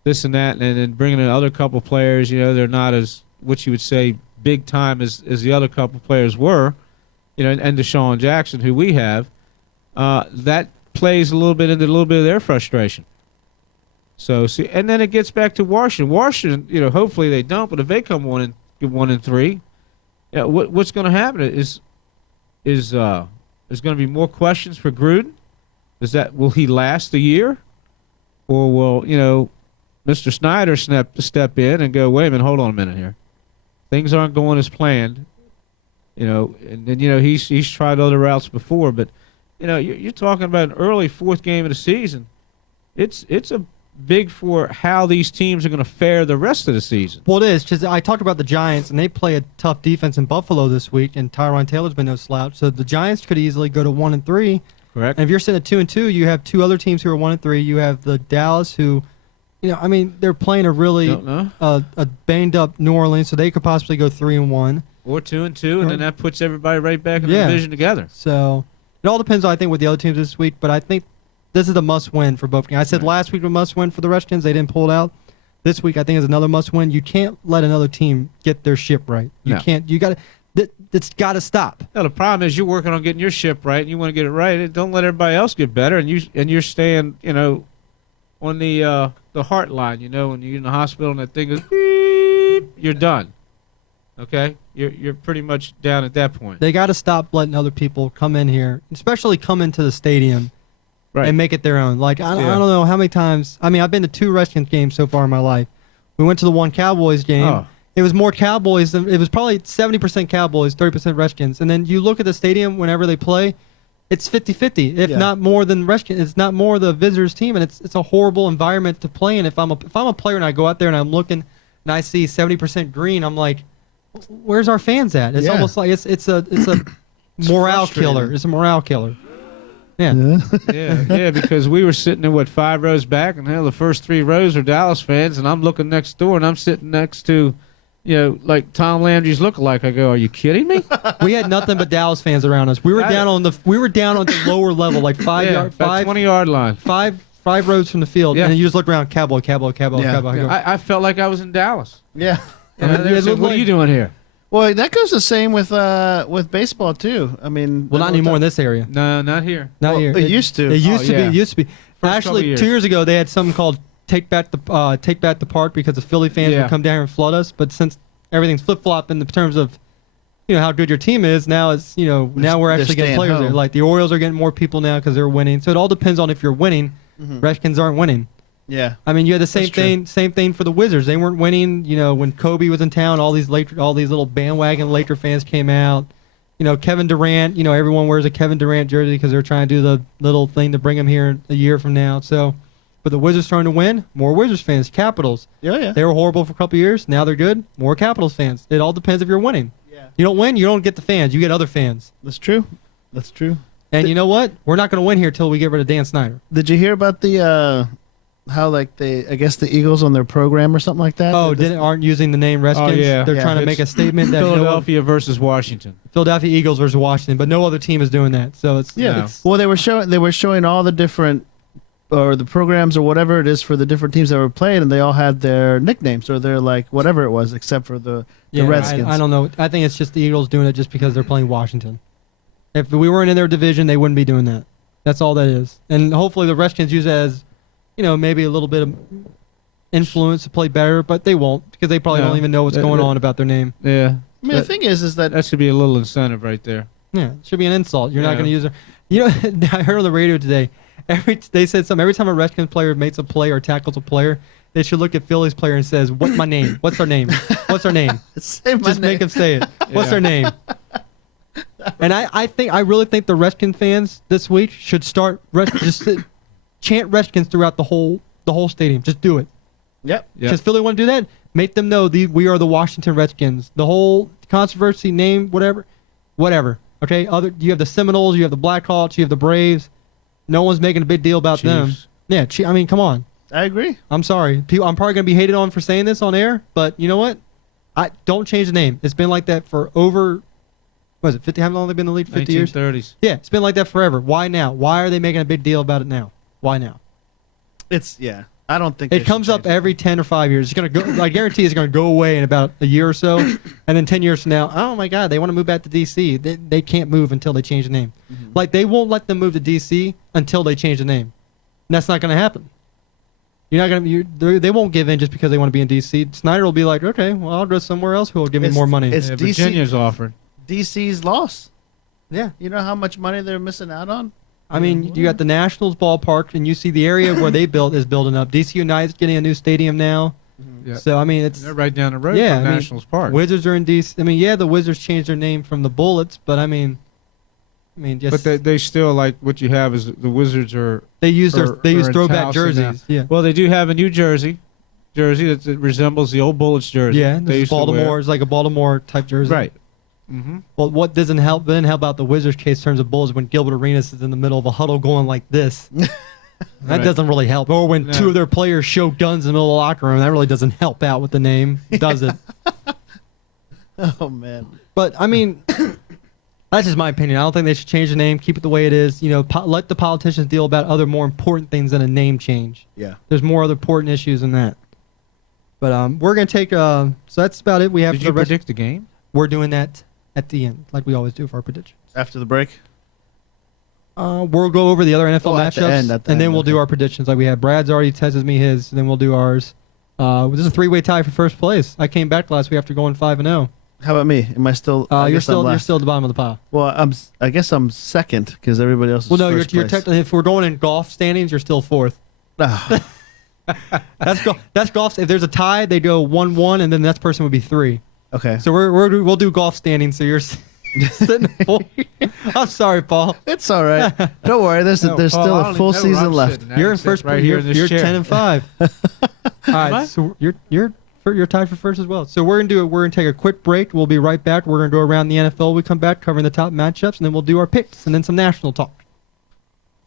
this and that, and then bringing in other couple players. They're not as what you would say big time as the other couple players were. And Deshaun Jackson, who we have, that plays a little bit into of their frustration. So see, and then it gets back to Washington. Washington, hopefully they don't, but if they come 1-3, what's going to happen is is going to be more questions for Gruden? Will he last the year, or will Mr. Snyder step in and go, wait a minute, hold on a minute here, things aren't going as planned, and then he's tried other routes before, but you're talking about an early fourth game of the season. It's a big for how these teams are going to fare the rest of the season. Well, it is, because I talked about the Giants, and they play a tough defense in Buffalo this week, and Tyron Taylor's been no slouch. So the Giants could easily go to 1-3. Correct. And if you're sitting at 2-2, you have two other teams who are 1-3. You have the Dallas, who, they're playing a really a banged up New Orleans, so they could possibly go 3-1 or 2-2, and then that puts everybody right back in the division together. So it all depends, I think, with the other teams this week. But I think this is a must-win for both. I said last week was a must-win for the Redskins. They didn't pull it out. This week, I think, is another must-win. You can't let another team get their ship right. You can't. You got to. It's got to stop. No, the problem is you're working on getting your ship right, and you want to get it right. Don't let everybody else get better, and you're staying, on the heart line. When you're in the hospital and that thing is beep, you're done. Okay, you're pretty much down at that point. They got to stop letting other people come in here, especially come into the stadium. Right. And make it their own. Like, I don't know how many times. I mean, I've been to 2 Redskins games so far in my life. We went to the one Cowboys game. Oh. It was more Cowboys than it was probably 70% Cowboys, 30% Redskins. And then you look at the stadium whenever they play, it's 50-50, if not more than Redskins. It's not more the visitors team, and it's a horrible environment to play in. If I'm a player and I go out there and I'm looking and I see 70% green, I'm like, where's our fans at? It's almost like it's a morale killer. It's a morale killer. Yeah. yeah, because we were sitting in 5 rows back, and the first 3 rows are Dallas fans, and I'm looking next door, and I'm sitting next to, like Tom Landry's lookalike. I go, are you kidding me? We had nothing but Dallas fans around us. We were down on the lower level, like 20-yard line, five rows from the field, and then you just look around, Cowboy. I felt like I was in Dallas. Yeah. What are you doing here? Well, that goes the same with baseball too. I mean, not anymore in this area. No, not here. Not here. It used to. It used to be. Actually, 2 years ago they had something called Take Back the Park, because the Philly fans would come down here and flood us. But since everything's flip flop in the terms of how good your team is, now it's now we're actually getting players there. Like the Orioles are getting more people now because they're winning. So it all depends on if you're winning. Redskins aren't winning. Yeah, I mean, you had the same thing for the Wizards. They weren't winning. When Kobe was in town, all these little bandwagon Laker fans came out. Kevin Durant. Everyone wears a Kevin Durant jersey because they're trying to do the little thing to bring him here a year from now. So, but the Wizards starting to win. More Wizards fans. Capitals. Yeah. They were horrible for a couple of years. Now they're good. More Capitals fans. It all depends if you're winning. Yeah. You don't win, you don't get the fans. You get other fans. That's true. And you know what? We're not going to win here till we get rid of Dan Snyder. Did you hear about the? How I guess the Eagles on their program or something like that? Oh, aren't using the name Redskins? Oh, yeah. They're trying to make a statement that Philadelphia versus Washington. Philadelphia Eagles versus Washington, but no other team is doing that. So it's well, they were showing all the different or the programs or whatever it is for the different teams that were playing, and they all had their nicknames or their whatever it was, except for the Redskins. I don't know. I think it's just the Eagles doing it just because they're playing Washington. If we weren't in their division, they wouldn't be doing that. That's all that is. And hopefully the Redskins use it as maybe a little bit of influence to play better, but they won't because they probably don't even know what's going on about their name. Yeah. I mean, the thing is that should be a little incentive right there. Yeah, it should be an insult. You're not going to use it. I heard on the radio today, they said something. Every time a Redskins player makes a play or tackles a player, they should look at Philly's player and says, "What's my name? What's their name? What's their name?" Just make them say it. What's their name? And I really think the Redskins fans this week should start chant Redskins throughout the whole stadium. Just do it. Yep. Because Philly want to do that. Make them know we are the Washington Redskins. The whole controversy, name, whatever. Okay. You have the Seminoles, you have the Blackhawks, you have the Braves. No one's making a big deal about them. Yeah. I mean, come on. I agree. I'm sorry. I'm probably gonna be hated on for saying this on air, but you know what? I don't change the name. It's been like that for over. What is it? 50? Haven't only been in the league 50 years? 1930s. Yeah, it's been like that forever. Why now? Why are they making a big deal about it now? Why now? I don't think it comes up every 10 or 5 years. It's gonna go. I guarantee it's gonna go away in about a year or so, and then 10 years from now, oh my God, they want to move back to DC. They can't move until they change the name. Mm-hmm. Like they won't let them move to DC until they change the name. And that's not gonna happen. You're not gonna. They won't give in just because they want to be in DC. Snyder will be like, okay, well I'll go somewhere else who will give me more money. Virginia's offered. DC's lost. Yeah. You know how much money they're missing out on? I mean, you got the Nationals ballpark, and you see the area where they built is building up. DC United's getting a new stadium now. Yeah. So, I mean, it's... They're right down the road Yeah, from I mean, Nationals Park. Wizards are in DC. I mean, yeah, the Wizards changed their name from the Bullets, but I mean, just... But they still, like, what you have is the Wizards are... They use in throwback Towson jerseys. now. Yeah. Well, they do have a new jersey that resembles the old Bullets jersey. Yeah, they this used to wear. Baltimore is like a Baltimore type jersey. Right. Mm-hmm. Well, what didn't help about the Wizards case in terms of Bulls when Gilbert Arenas is in the middle of a huddle going like this. That Right. doesn't really help. Or when two of their players show guns in the middle of the locker room, that really doesn't help out with the name, does it? Oh, man. But, I mean, that's just my opinion. I don't think they should change the name. Keep it the way it is. You know, let the politicians deal about other more important things than a name change. Yeah. There's more other important issues than that. But we're going to take... so that's about it. We have Did the you rest. predict the game? We're doing that at the end, like we always do for our predictions. After the break? We'll go over the other NFL at the matchups, end, and then we'll do our predictions like we had. Brad's already texted me his, and then we'll do ours. This is a three-way tie for first place. I came back last week after going 5-0. How about me? Am I still? You're still at the bottom of the pile. Well, I guess I'm second because everybody else is Well, no, first you're place. technically. If we're going in golf standings, you're still fourth. Ah, That's golf. If there's a tie, they go 1-1, and then that person would be 3. okay. So we'll do golf standings. So you're sitting at 4. I'm sorry, Paul. It's all right. Don't worry. There's No, there's Paul, still I a don't full even know where season I'm left. sitting. I You're in sit first. right here in this You're chair. 10-5. All I? right, so you're tied for first as well. So we're gonna take a quick break. We'll be right back. We're gonna go around the NFL. We come back covering the top matchups, and then we'll do our picks and then some national talk.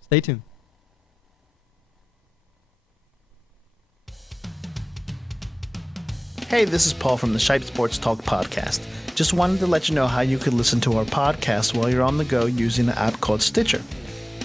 Stay tuned. Hey, this is Paul from the Shipe Sports Talk podcast. Just wanted to let you know how you could listen to our podcast while you're on the go using an app called Stitcher.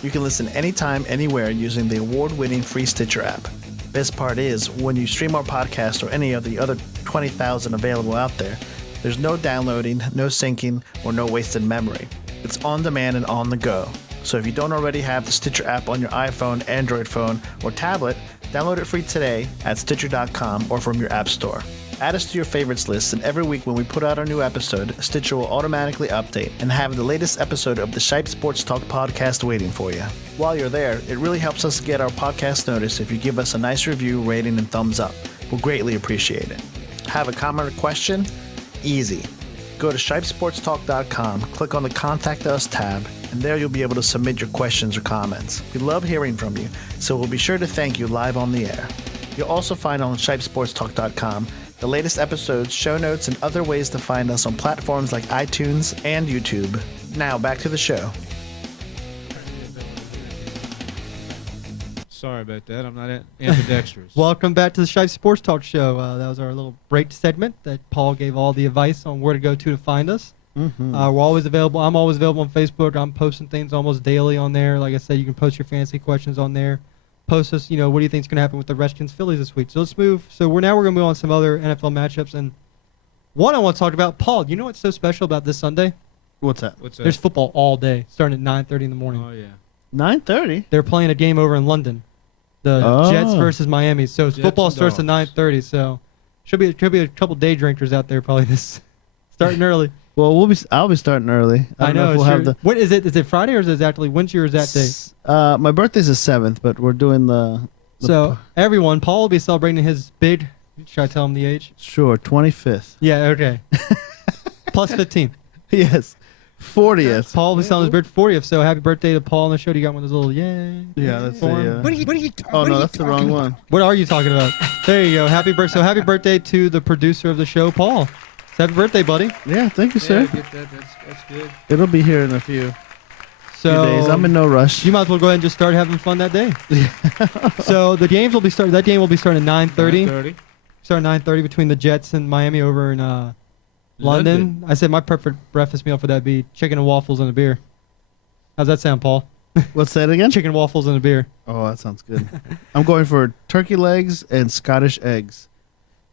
You can listen anytime, anywhere using the award-winning free Stitcher app. Best part is, when you stream our podcast or any of the other 20,000 available out there, there's no downloading, no syncing, or no wasted memory. It's on demand and on the go. So if you don't already have the Stitcher app on your iPhone, Android phone, or tablet, download it free today at Stitcher.com or from your app store. Add us to your favorites list, and every week when we put out our new episode, Stitcher will automatically update and have the latest episode of the Shipe Sports Talk podcast waiting for you. While you're there, it really helps us get our podcast noticed if you give us a nice review, rating, and thumbs up. We'll greatly appreciate it. Have a comment or question? Easy. Go to ShipeSportsTalk.com, click on the Contact Us tab, and there you'll be able to submit your questions or comments. We love hearing from you, so we'll be sure to thank you live on the air. You'll also find on ShipeSportsTalk.com the latest episodes, show notes, and other ways to find us on platforms like iTunes and YouTube. Now, back to the show. Sorry about that. I'm not ambidextrous. Welcome back to the Shipe Sports Talk Show. That was our little break segment that Paul gave all the advice on where to go to find us. Mm-hmm. We're always available. I'm always available on Facebook. I'm posting things almost daily on there. Like I said, you can post your fantasy questions on there. Post us, what do you think is going to happen with the Redskins Phillies this week? So let's move. So we're going to move on to some other NFL matchups. And one I want to talk about, Paul, you know what's so special about this Sunday? What's that? What's that? There's football all day, starting at 9:30 in the morning. Oh, yeah. 9:30. They're playing a game over in London. The Oh. Jets versus Miami. So Jets football and starts at Dogs. 9:30. So should be a couple day drinkers out there probably this starting early. Well, I'll be starting early. I don't know if we'll have the. What is it? Is it Friday or is it actually when's yours that day? My birthday's the 7th, but we're doing the So everyone, Paul will be celebrating his big. Should I tell him the age? sure 25th. Yeah. Okay. Plus 15. Yes, 40th. Paul will be celebrating his birthday 40th. So happy birthday to Paul on the show. You got one of those little yay. Yeah, that's form. the. What are you Oh no, that's the wrong one. What are you talking about? There you go. Happy birthday. So happy birthday to the producer of the show, Paul. So happy birthday, buddy. Yeah, thank you, sir. Yeah, get that. That's good. It'll be here in a few So days. I'm in no rush. you might as well go ahead and just start having fun that day. So the games will be starting. That game will be starting at 9:30. 9:30. Start at 9:30 between the Jets and Miami over in London. I said my preferred breakfast meal for that be chicken and waffles and a beer. How's that sound, Paul? What's that again? Chicken waffles and a beer. Oh, that sounds good. I'm going for turkey legs and Scottish eggs.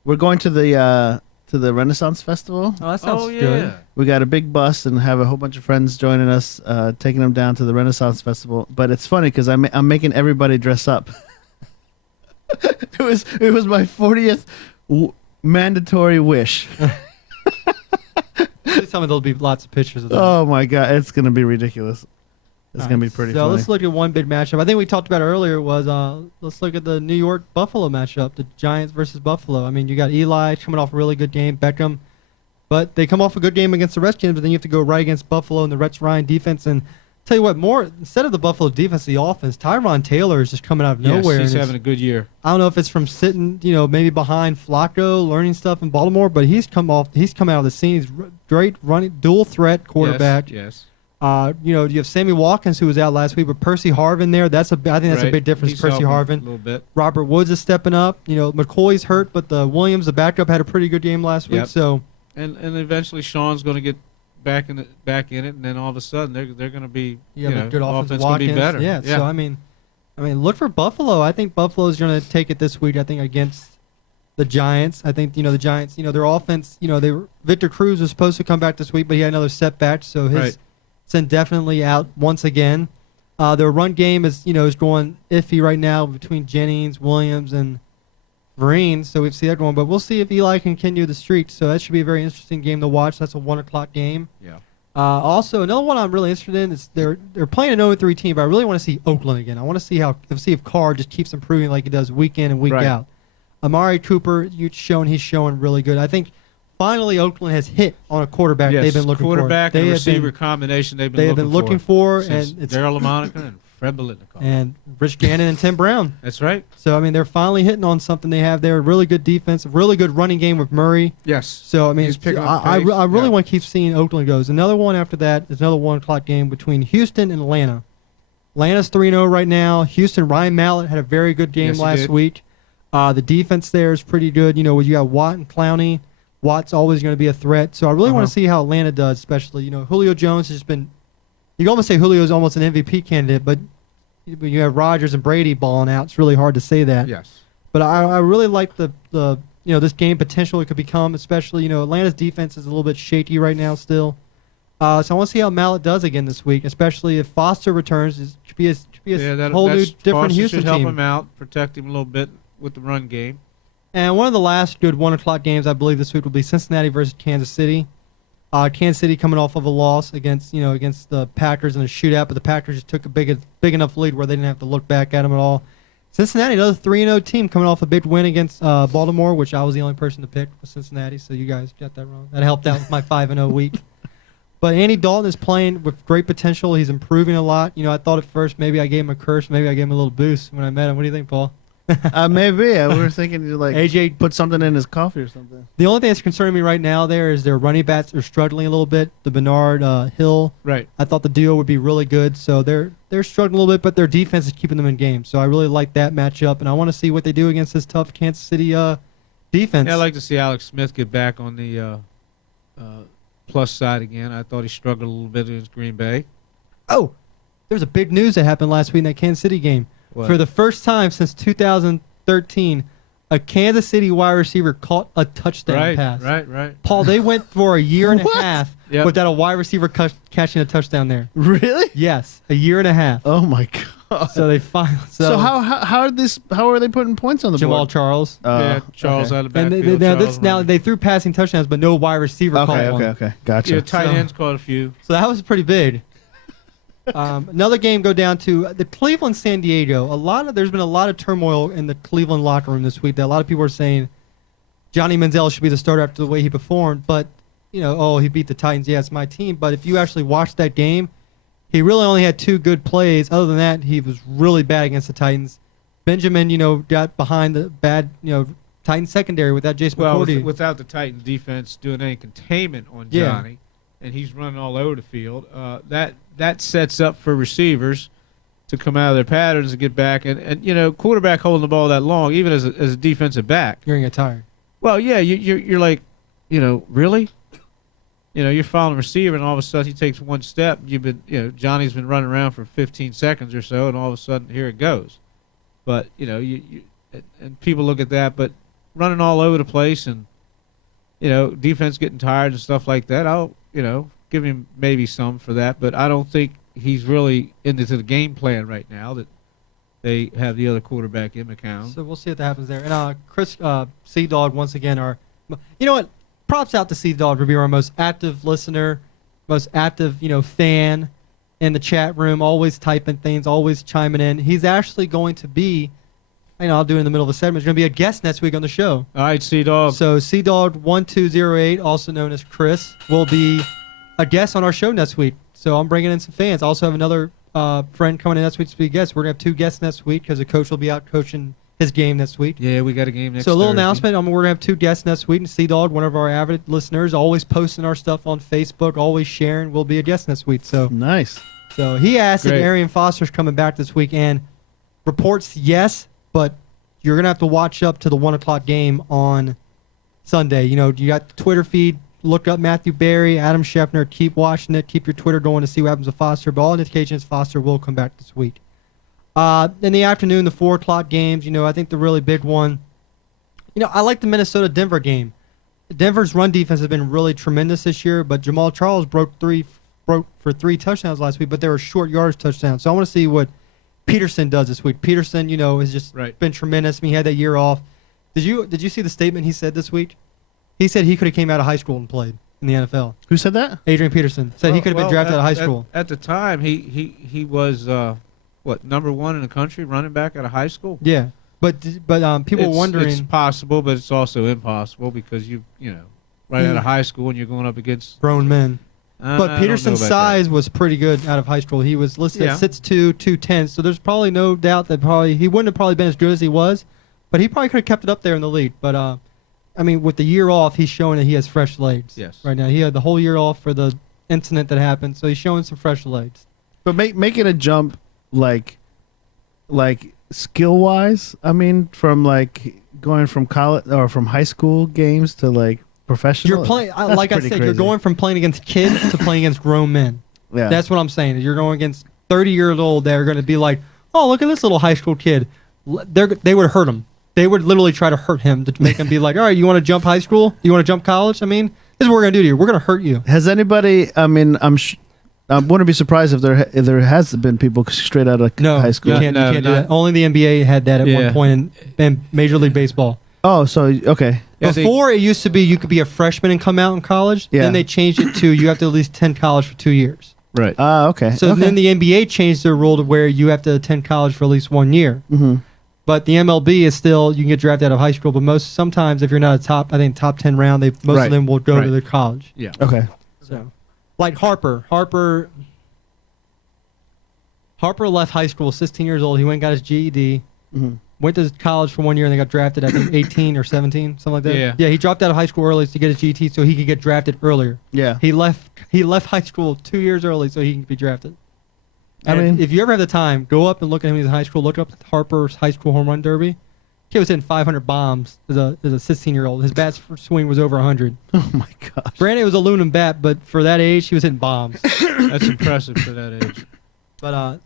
We're going to the Renaissance Festival. Oh, that sounds Oh, yeah. good. We got a big bus and have a whole bunch of friends joining us, taking them down to the Renaissance Festival. But it's funny because I'm making everybody dress up. it was my 40th mandatory wish. telling me there'll be lots of pictures of that. Oh my god, it's gonna be ridiculous. It's gonna be pretty. So funny. let's look at one big matchup. I think we talked about earlier was let's look at the New York Buffalo matchup, the Giants versus Buffalo. I mean, you got Eli coming off a really good game, Beckham, but they come off a good game against the Redskins, but then you have to go right against Buffalo and the Rex Ryan defense. And tell you what, instead of the Buffalo defense, the offense, Tyron Taylor is just coming out of nowhere. He's having a good year. I don't know if it's from sitting, maybe behind Flacco, learning stuff in Baltimore, but he's come out of the scene. He's great running, dual threat quarterback. Yes. You have Sammy Watkins, who was out last week, but Percy Harvin there. I think that's a big difference. He's Percy Harvin. a little bit. Robert Woods is stepping up. McCoy's hurt, but the Williams, the backup, had a pretty good game last week. Yep. So, and eventually Sean's going to get back in it, and then all of a sudden they're going to be good offense going to be better. Yeah. So I mean, look for Buffalo. I think Buffalo's going to take it this week. I think against the Giants. I think the Giants. Their offense. Victor Cruz was supposed to come back this week, but he had another setback. So his indefinitely out once again. Their run game is going iffy right now between Jennings, Williams, and Vereen. So we see that going, but we'll see if Eli can continue the streak. So that should be a very interesting game to watch. That's a 1:00 game. Yeah. Also, another one I'm really interested in is they're playing an 0-3 team, but I really want to see Oakland again. I want to see if Carr just keeps improving like he does week in and week out. Amari Cooper, he's showing really good. I think finally Oakland has hit on a quarterback they've been looking quarterback for. and receiver combination they've been looking for, and it's Daryl LaMonica and Fred Biletnikoff. And Rich Gannon and Tim Brown. That's right. So, they're finally hitting on something they have there. Really good defense, really good running game with Murray. Yes. So, He's picking up I pace. really want to keep seeing Oakland goes. Another one after that is another 1:00 game between Houston and Atlanta. Atlanta's 3-0 right now. Houston, Ryan Mallett had a very good game last week. The defense there is pretty good. You got Watt and Clowney. Watt's always going to be a threat. So I really want to see how Atlanta does, especially, Julio Jones has been, you can almost say Julio's almost an MVP candidate, but when you have Rodgers and Brady balling out, it's really hard to say that. Yes. But I really like the this game potential it could become, especially, Atlanta's defense is a little bit shaky right now still. So I want to see how Mallett does again this week, especially if Foster returns. It should be a whole new different Foster Houston should help team. him out, protect him a little bit with the run game. And one of the last good 1:00 games, I believe, this week will be Cincinnati versus Kansas City. Kansas City coming off of a loss against the Packers in a shootout, but the Packers just took a big enough lead where they didn't have to look back at them at all. Cincinnati, another 3-0 team coming off a big win against Baltimore, which I was the only person to pick was Cincinnati, so you guys got that wrong. That helped out with my 5-0 week. But Andy Dalton is playing with great potential. He's improving a lot. I thought at first maybe I gave him a curse, maybe I gave him a little boost when I met him. What do you think, Paul? Maybe. We were thinking you AJ put something in his coffee or something. The only thing that's concerning me right now there is their running backs are struggling a little bit. The Bernard Hill. Right. I thought the duo would be really good. So they're struggling a little bit, but their defense is keeping them in games. So I really like that matchup, and I want to see what they do against this tough Kansas City defense. Yeah, I'd like to see Alex Smith get back on the plus side again. I thought he struggled a little bit against Green Bay. Oh, there was a big news that happened last week in that Kansas City game. What? For the first time since 2013, a Kansas City wide receiver caught a touchdown pass. Right. Paul, they went for a year and a half Yep. without a wide receiver catching a touchdown there. Really? Yes, a year and a half. Oh my god. So they finally. So how are they putting points on the Jamal board? Charles. Yeah, Charles out of the And backfield. now they threw passing touchdowns, but no wide receiver caught one. Okay. Gotcha. Yeah, tight ends caught a few. So that was pretty big. Another game go down to the Cleveland San Diego. There's been a lot of turmoil in the Cleveland locker room this week. That a lot of people are saying Johnny Manziel should be the starter after the way he performed, but he beat the Titans. Yeah, it's my team. But if you actually watch that game, he really only had 2 good plays. Other than that, he was really bad against the Titans. Benjamin, got behind the bad, Titans secondary without Jason McCourty. Without the Titans defense doing any containment on Johnny, and he's running all over the field, that sets up for receivers to come out of their patterns and get back. And quarterback holding the ball that long, even as a defensive back, You're going to get tired. well, yeah, you're like, really? You're following a receiver, and all of a sudden he takes one step. Johnny's been running around for 15 seconds or so, and all of a sudden here it goes. But and people look at that, but running all over the place, and defense getting tired and stuff like that. I'll give him maybe some for that, but I don't think he's really into the game plan right now that they have the other quarterback in McCown. So we'll see what happens there. And Chris Sea Dog once again you know what? props out to C-Dog for being our most active listener, most active, fan in the chat room, always typing things, always chiming in. He's actually going to be, I'll do it in the middle of a segment. He's going to be a guest next week on the show. All right, C-Dog. So C-Dog1208, also known as Chris, will be a guest on our show next week. So I'm bringing in some fans. I also have another friend coming in next week to be a guest. We're going to have 2 guests next week because the coach will be out coaching his game next week. Yeah, we got a game next So a little Thursday. announcement. We're going to have 2 guests next week. And C-Dog, one of our avid listeners, always posting our stuff on Facebook, always sharing, will be a guest next week. So Nice. So he asked if Great. Arian Foster's coming back this week, and reports yes, but you're going to have to watch up to the 1 o'clock game on Sunday. You got the Twitter feed. Look up Matthew Berry, Adam Scheffner. Keep watching it. Keep your Twitter going to see what happens with Foster. But all indications Foster will come back this week. In the afternoon, the 4 o'clock games, I think the really big one, I like the Minnesota-Denver game. Denver's run defense has been really tremendous this year, but Jamal Charles broke for 3 touchdowns last week, but they were short yardage touchdowns. So I want to see what Peterson does this week. Peterson, has just been tremendous. He had that year off. Did you see the statement he said this week? He said he could have came out of high school and played in the NFL. Who said that? Adrian Peterson said he could have been drafted out of high school. At the time, he was number 1 in the country running back out of high school. Yeah, but people were wondering. It's possible, but it's also impossible because right out of high school and you're going up against grown men. I But don't Peterson's know about size was pretty good out of high school. He was listed Yeah. at 6'2", 210. So there's probably no doubt that he wouldn't have probably been as good as he was, but he probably could have kept it up there in the league. But with the year off, he's showing that he has fresh legs. Yes. Right now, he had the whole year off for the incident that happened, so he's showing some fresh legs. But making a jump like skill wise, from going from college or from high school games to professional. You're playing, that's like I pretty said, you're crazy. going from playing against kids to playing against grown men. Yeah. That's what I'm saying. You're going against 30-year-old that are going to be like, oh, look at this little high school kid. They would hurt him. They would literally try to hurt him to make him be like, all right, you want to jump high school? You want to jump college? This is what we're going to do to you. We're going to hurt you. Has anybody? I wouldn't be surprised if there has been people straight out of high school. You can't do that. Only the NBA had that at one point in Major League Baseball. Oh, so okay. Before it used to be you could be a freshman and come out in college. Yeah. Then they changed it to you have to at least attend college for 2 years. Right. Okay. So then the NBA changed their rule to where you have to attend college for at least 1 year. Mm-hmm. But the MLB is still you can get drafted out of high school. But sometimes if you're not a top 10 round, most of them will go to the college. Yeah. Okay. So, like Harper left high school, 16 years old. He went and got his GED. Mm-hmm. Went to college for 1 year and they got drafted, I think, 18 or 17, something like that. Yeah. Yeah, he dropped out of high school early to get his GT so he could get drafted earlier. Yeah. He left high school 2 years early so he can be drafted. I And mean- if you ever have the time, go up and look at him when he was in high school. Look up Harper's high school home run derby. Kid was hitting 500 bombs as a 16-year-old. His bat swing was over 100. Oh my gosh. Granted, it was aluminum bat, but for that age, he was hitting bombs. That's impressive for that age. But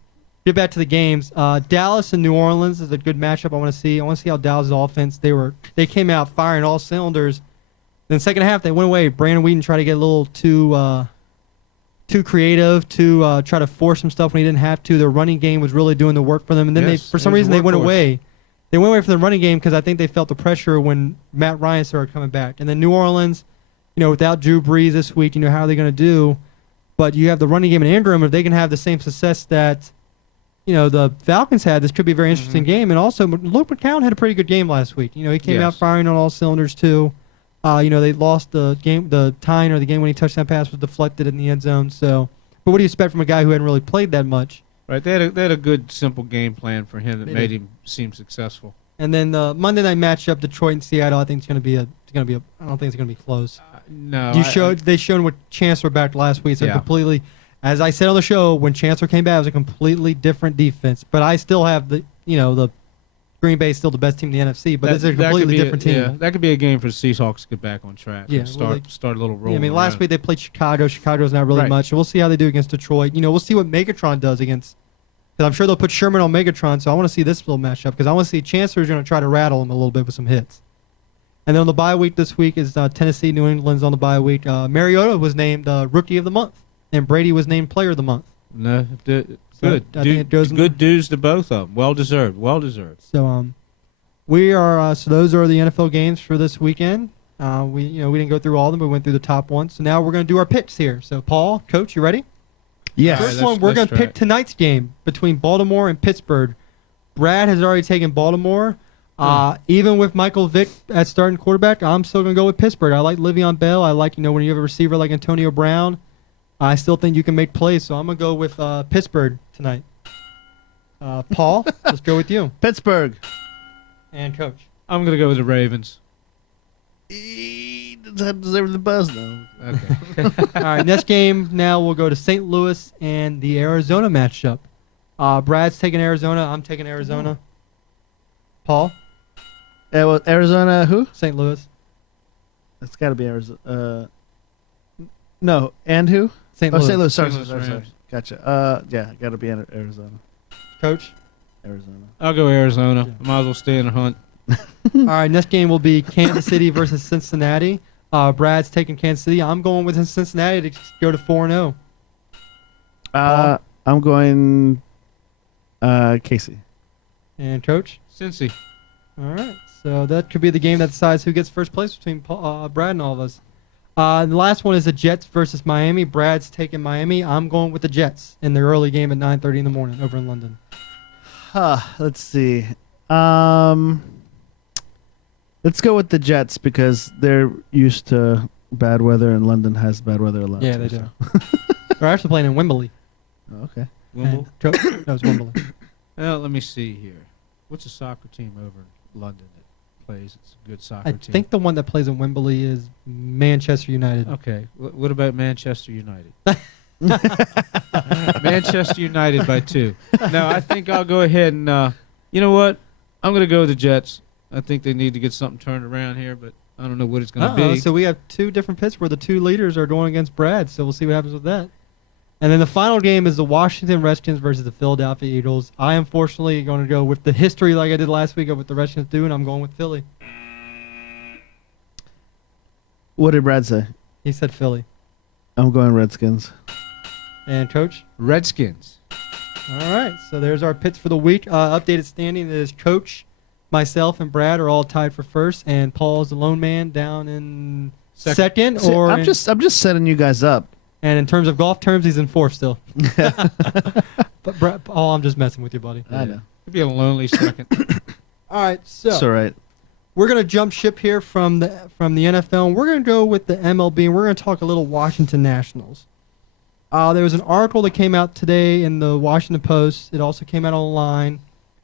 get back to the games. Dallas and New Orleans is a good matchup. I want to see. I want to see how Dallas' offense. They came out firing all cylinders. Then second half they went away. Brandon Wheaton tried to get a little too creative to try to force some stuff when he didn't have to. Their running game was really doing the work for them. And then Yes, for some he was reason a they went workhorse. away. They went away from the running game because I think they felt the pressure when Matt Ryan started coming back. And then New Orleans, without Drew Brees this week, how are they going to do? But you have the running game in Ingram. If they can have the same success that the Falcons had, this could be a very interesting game. And also, Luke McCown had a pretty good game last week. He came out firing on all cylinders too. They lost the game, the tying or the game-winning touchdown pass was deflected in the end zone. So, but what do you expect from a guy who hadn't really played that much? Right. They had a good, simple game plan for him that They made did. him seem successful. And then the Monday night matchup, Detroit and Seattle, I think it's going to be I don't think it's going to be close. No. They showed what Chancellor backed last week. It's a Yeah. completely, as I said on the show, when Chancellor came back, it was a completely different defense. But I still have the Green Bay is still the best team in the NFC, but this is a completely different team. Yeah, that could be a game for the Seahawks to get back on track. Yeah, And well, start a little roll. Yeah, last week they played Chicago. Chicago's not really Right. much. So we'll see how they do against Detroit. We'll see what Megatron does against. Because I'm sure they'll put Sherman on Megatron, so I want to see this little matchup because I want to see Chancellor's going to try to rattle him a little bit with some hits. And then on the bye week this week is Tennessee, New England's on the bye week. Mariota was named Rookie of the Month, and Brady was named Player of the Month. No, good. So I think it goes in Good dues to both of them. Well deserved. Well deserved. So we are. So those are the NFL games for this weekend. We didn't go through all of them, but we went through the top ones. So now we're going to do our picks here. So Paul, Coach, you ready? Yes. First one, we're going to pick tonight's game between Baltimore and Pittsburgh. Brad has already taken Baltimore. Even with Michael Vick at starting quarterback, I'm still going to go with Pittsburgh. I like Le'Veon Bell. I like, when you have a receiver like Antonio Brown, I still think you can make plays. So I'm going to go with Pittsburgh tonight. Paul, let's go with you. Pittsburgh. And Coach. I'm going to go with the Ravens. He doesn't deserve the buzz, though. Okay. All right, next game now we'll go to St. Louis and the Arizona matchup. Brad's taking Arizona. I'm taking Arizona. Paul? Arizona who? St. Louis. It's got to be Arizona. No, and who? St. Louis. St. Louis. Sorry. St. Louis Gotcha. Yeah, got to be Arizona. Coach? Arizona. I'll go Arizona. Might as well stay in the hunt. All right, next game will be Kansas City versus Cincinnati. Brad's taking Kansas City. I'm going with Cincinnati to go to 4-0. I'm going Casey. And Coach? Cincy. All right, so that could be the game that decides who gets first place between Brad and all of us. The last one is the Jets versus Miami. Brad's taking Miami. I'm going with the Jets in the early game at 9:30 in the morning over in London. Let's see. Let's go with the Jets because they're used to bad weather, and London has bad weather a lot. Yeah, they do. They're actually playing in Wembley. Oh, okay. Wimble? No, it's Wembley. Well, let me see here. What's a soccer team over in London that plays? It's a good soccer I team. think the one that plays in Wembley is Manchester United. Okay. What about Manchester United? Manchester United by 2. No, I think I'll go ahead and, you know what? I'm going to go with the Jets. I think they need to get something turned around here, but I don't know what it's going to be. So we have 2 different pits where the 2 leaders are going against Brad, so we'll see what happens with that. And then the final game is the Washington Redskins versus the Philadelphia Eagles. I unfortunately going to go with the history like I did last week of what the Redskins do, and I'm going with Philly. What did Brad say? He said Philly. I'm going Redskins. And Coach? Redskins. All right, so there's our pits for the week. Updated standing is Coach, myself, and Brad are all tied for first, and Paul's the lone man down in second. See, I'm just setting you guys up. And in terms of golf terms, he's in 4th still. But Brad, Paul, I'm just messing with you, buddy. I know. It'd be a lonely second. All right, so It's all right. we're gonna jump ship here from the NFL, and we're gonna go with the MLB, and we're gonna talk a little Washington Nationals. There was an article that came out today in the Washington Post. It also came out online.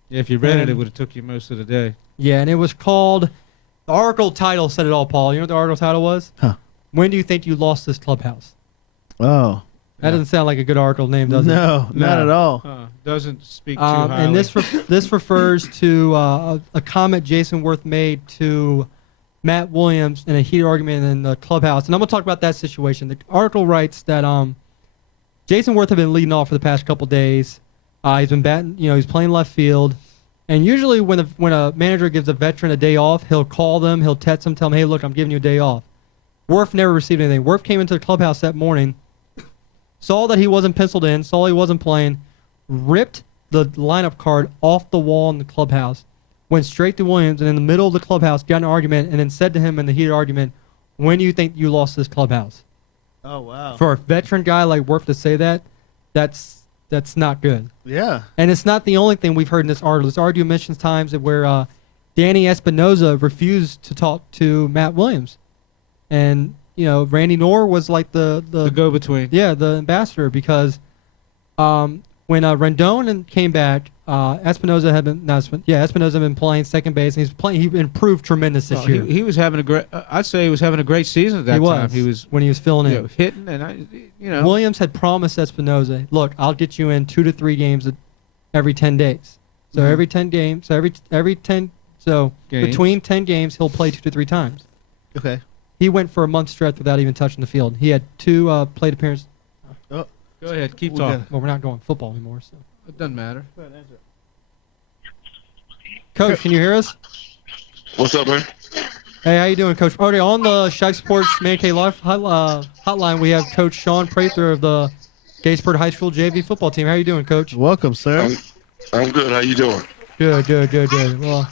Yeah, if you read it would have took you most of the day. Yeah, and it was called. The article title said it all, Paul. You know what the article title was? Huh. When do you think you lost this clubhouse? Oh. That doesn't sound like a good article name, does it? No, not at all. Doesn't speak too highly. And this refers to a comment Jason Worth made to Matt Williams in a heated argument in the clubhouse. And I'm going to talk about that situation. The article writes that Jason Worth had been leading off for the past couple days. He's been batting, he's playing left field. And usually when a manager gives a veteran a day off, he'll call them, he'll text them, tell them, hey, look, I'm giving you a day off. Worth never received anything. Worth came into the clubhouse that morning, saw that he wasn't penciled in, saw he wasn't playing, ripped the lineup card off the wall in the clubhouse, went straight to Williams, and in the middle of the clubhouse got an argument, and then said to him in the heated argument, when do you think you lost this clubhouse? Oh, wow. For a veteran guy like Worth to say that, that's not good. Yeah. And it's not the only thing we've heard in this article. This article mentions times where Danny Espinoza refused to talk to Matt Williams. And, Randy Knorr was like the go-between. Yeah, the ambassador, because when Rendon came back, Espinoza had been playing second base, and he improved tremendous this year. He was having a great. I'd say he was having a great season at that time. He was when he was filling in, hitting, and Williams had promised Espinoza, look, I'll get you in 2 to 3 games every 10 days. So every 10 games, between 10 games, he'll play 2 to 3 times. Okay. He went for a month stretch without even touching the field. He had 2 plate appearances. Go ahead, keep talking. Well, we're not going football anymore, so it doesn't matter. Coach, can you hear us? What's up, man? Hey, how you doing, Coach? Okay, on the Shipe Sports Man K Live hotline, we have Coach Sean Prather of the Gatesburg High School JV football team. How you doing, Coach? Welcome, sir. I'm good. How you doing? Good. Well,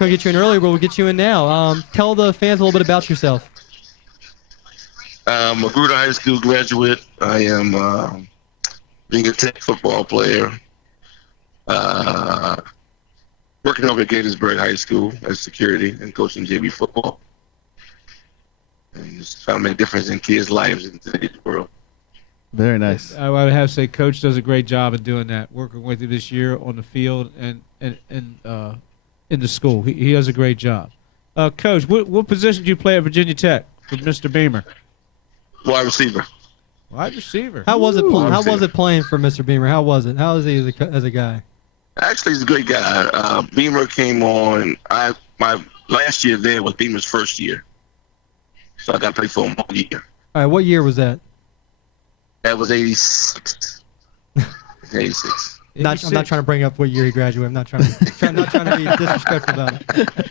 couldn't get you in earlier, but we'll get you in now. Tell the fans a little bit about yourself. I'm a Gruder High School graduate. I am being a tech football player. Working over at Gaithersburg High School as security and coaching JV football. And just trying to make a difference in kids' lives in today's world. Very nice. I would have to say Coach does a great job of doing that, working with you this year on the field and in the school. He does a great job. Coach, what position do you play at Virginia Tech for Mr. Beamer? Wide receiver. Wide receiver. How was it? How was it playing for Mr. Beamer? How was it? How is he as a guy? Actually, he's a great guy. Beamer came on. My last year there was Beamer's first year, so I got to play for him all year. All right, what year was that? That was 86. 86. I'm not trying to bring up what year he graduated. I'm not trying to be disrespectful about it.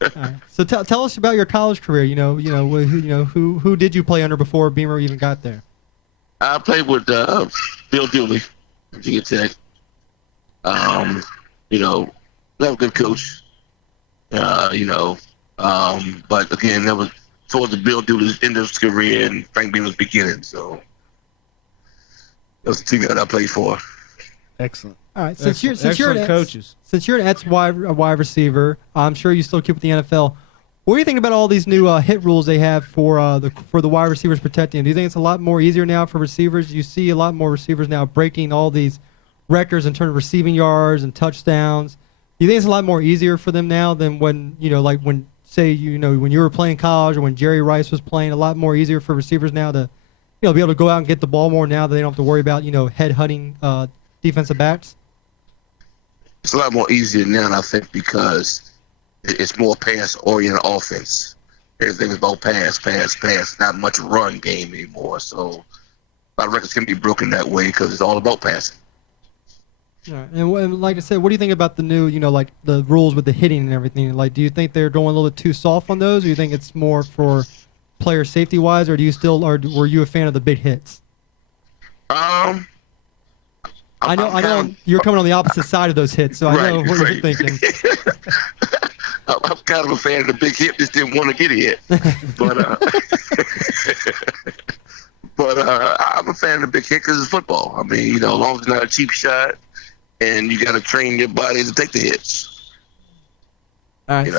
All right. So tell us about your college career. Who did you play under before Beamer even got there? I played with Bill Dooley, Virginia Tech. That was a good coach. But again, that was towards the Bill Dooley's end of his career and Frank Beamer's beginning. So that was the team that I played for. Excellent. All right. Since you're an ex-wide receiver, I'm sure you still keep with the NFL. What do you think about all these new hit rules they have for the wide receivers protecting them? Do you think it's a lot more easier now for receivers? You see a lot more receivers now breaking all these records in terms of receiving yards and touchdowns. Do you think it's a lot more easier for them now than when you were playing college or when Jerry Rice was playing? A lot more easier for receivers now to be able to go out and get the ball more now that they don't have to worry about head hunting defensive backs. It's a lot more easier now, I think, because it's more pass-oriented offense. Everything is about pass. Not much run game anymore. So a lot of records can be broken that way because it's all about passing. Yeah, and like I said, what do you think about the new, like the rules with the hitting and everything? Like, do you think they're going a little bit too soft on those, or do you think it's more for player safety wise, or were you a fan of the big hits? I know you're coming on the opposite side of those hits, so I know what you're thinking. I'm kind of a fan of the big hit, just didn't want to get hit. But I'm a fan of the big hit because it's football. I mean, as long as it's not a cheap shot, and you got to train your body to take the hits. All right,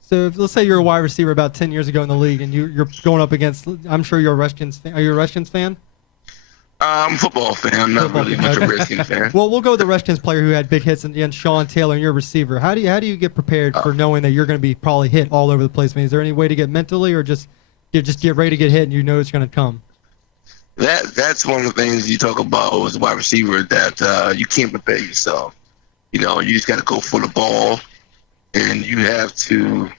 So if, let's say you're a wide receiver about 10 years ago in the league, and you're going up against. I'm sure you're a Redskins fan. Are you a Redskins fan? I'm a football fan. I'm not really much a Redskins fan. Well, we'll go with the Redskins player who had big hits and Sean Taylor, and you're a receiver. How do you get prepared for knowing that you're going to be probably hit all over the place? I mean, is there any way to get mentally, or just get ready to get hit and you know it's going to come? That's one of the things you talk about as a wide receiver that you can't prepare yourself. You just got to go for the ball, and you have to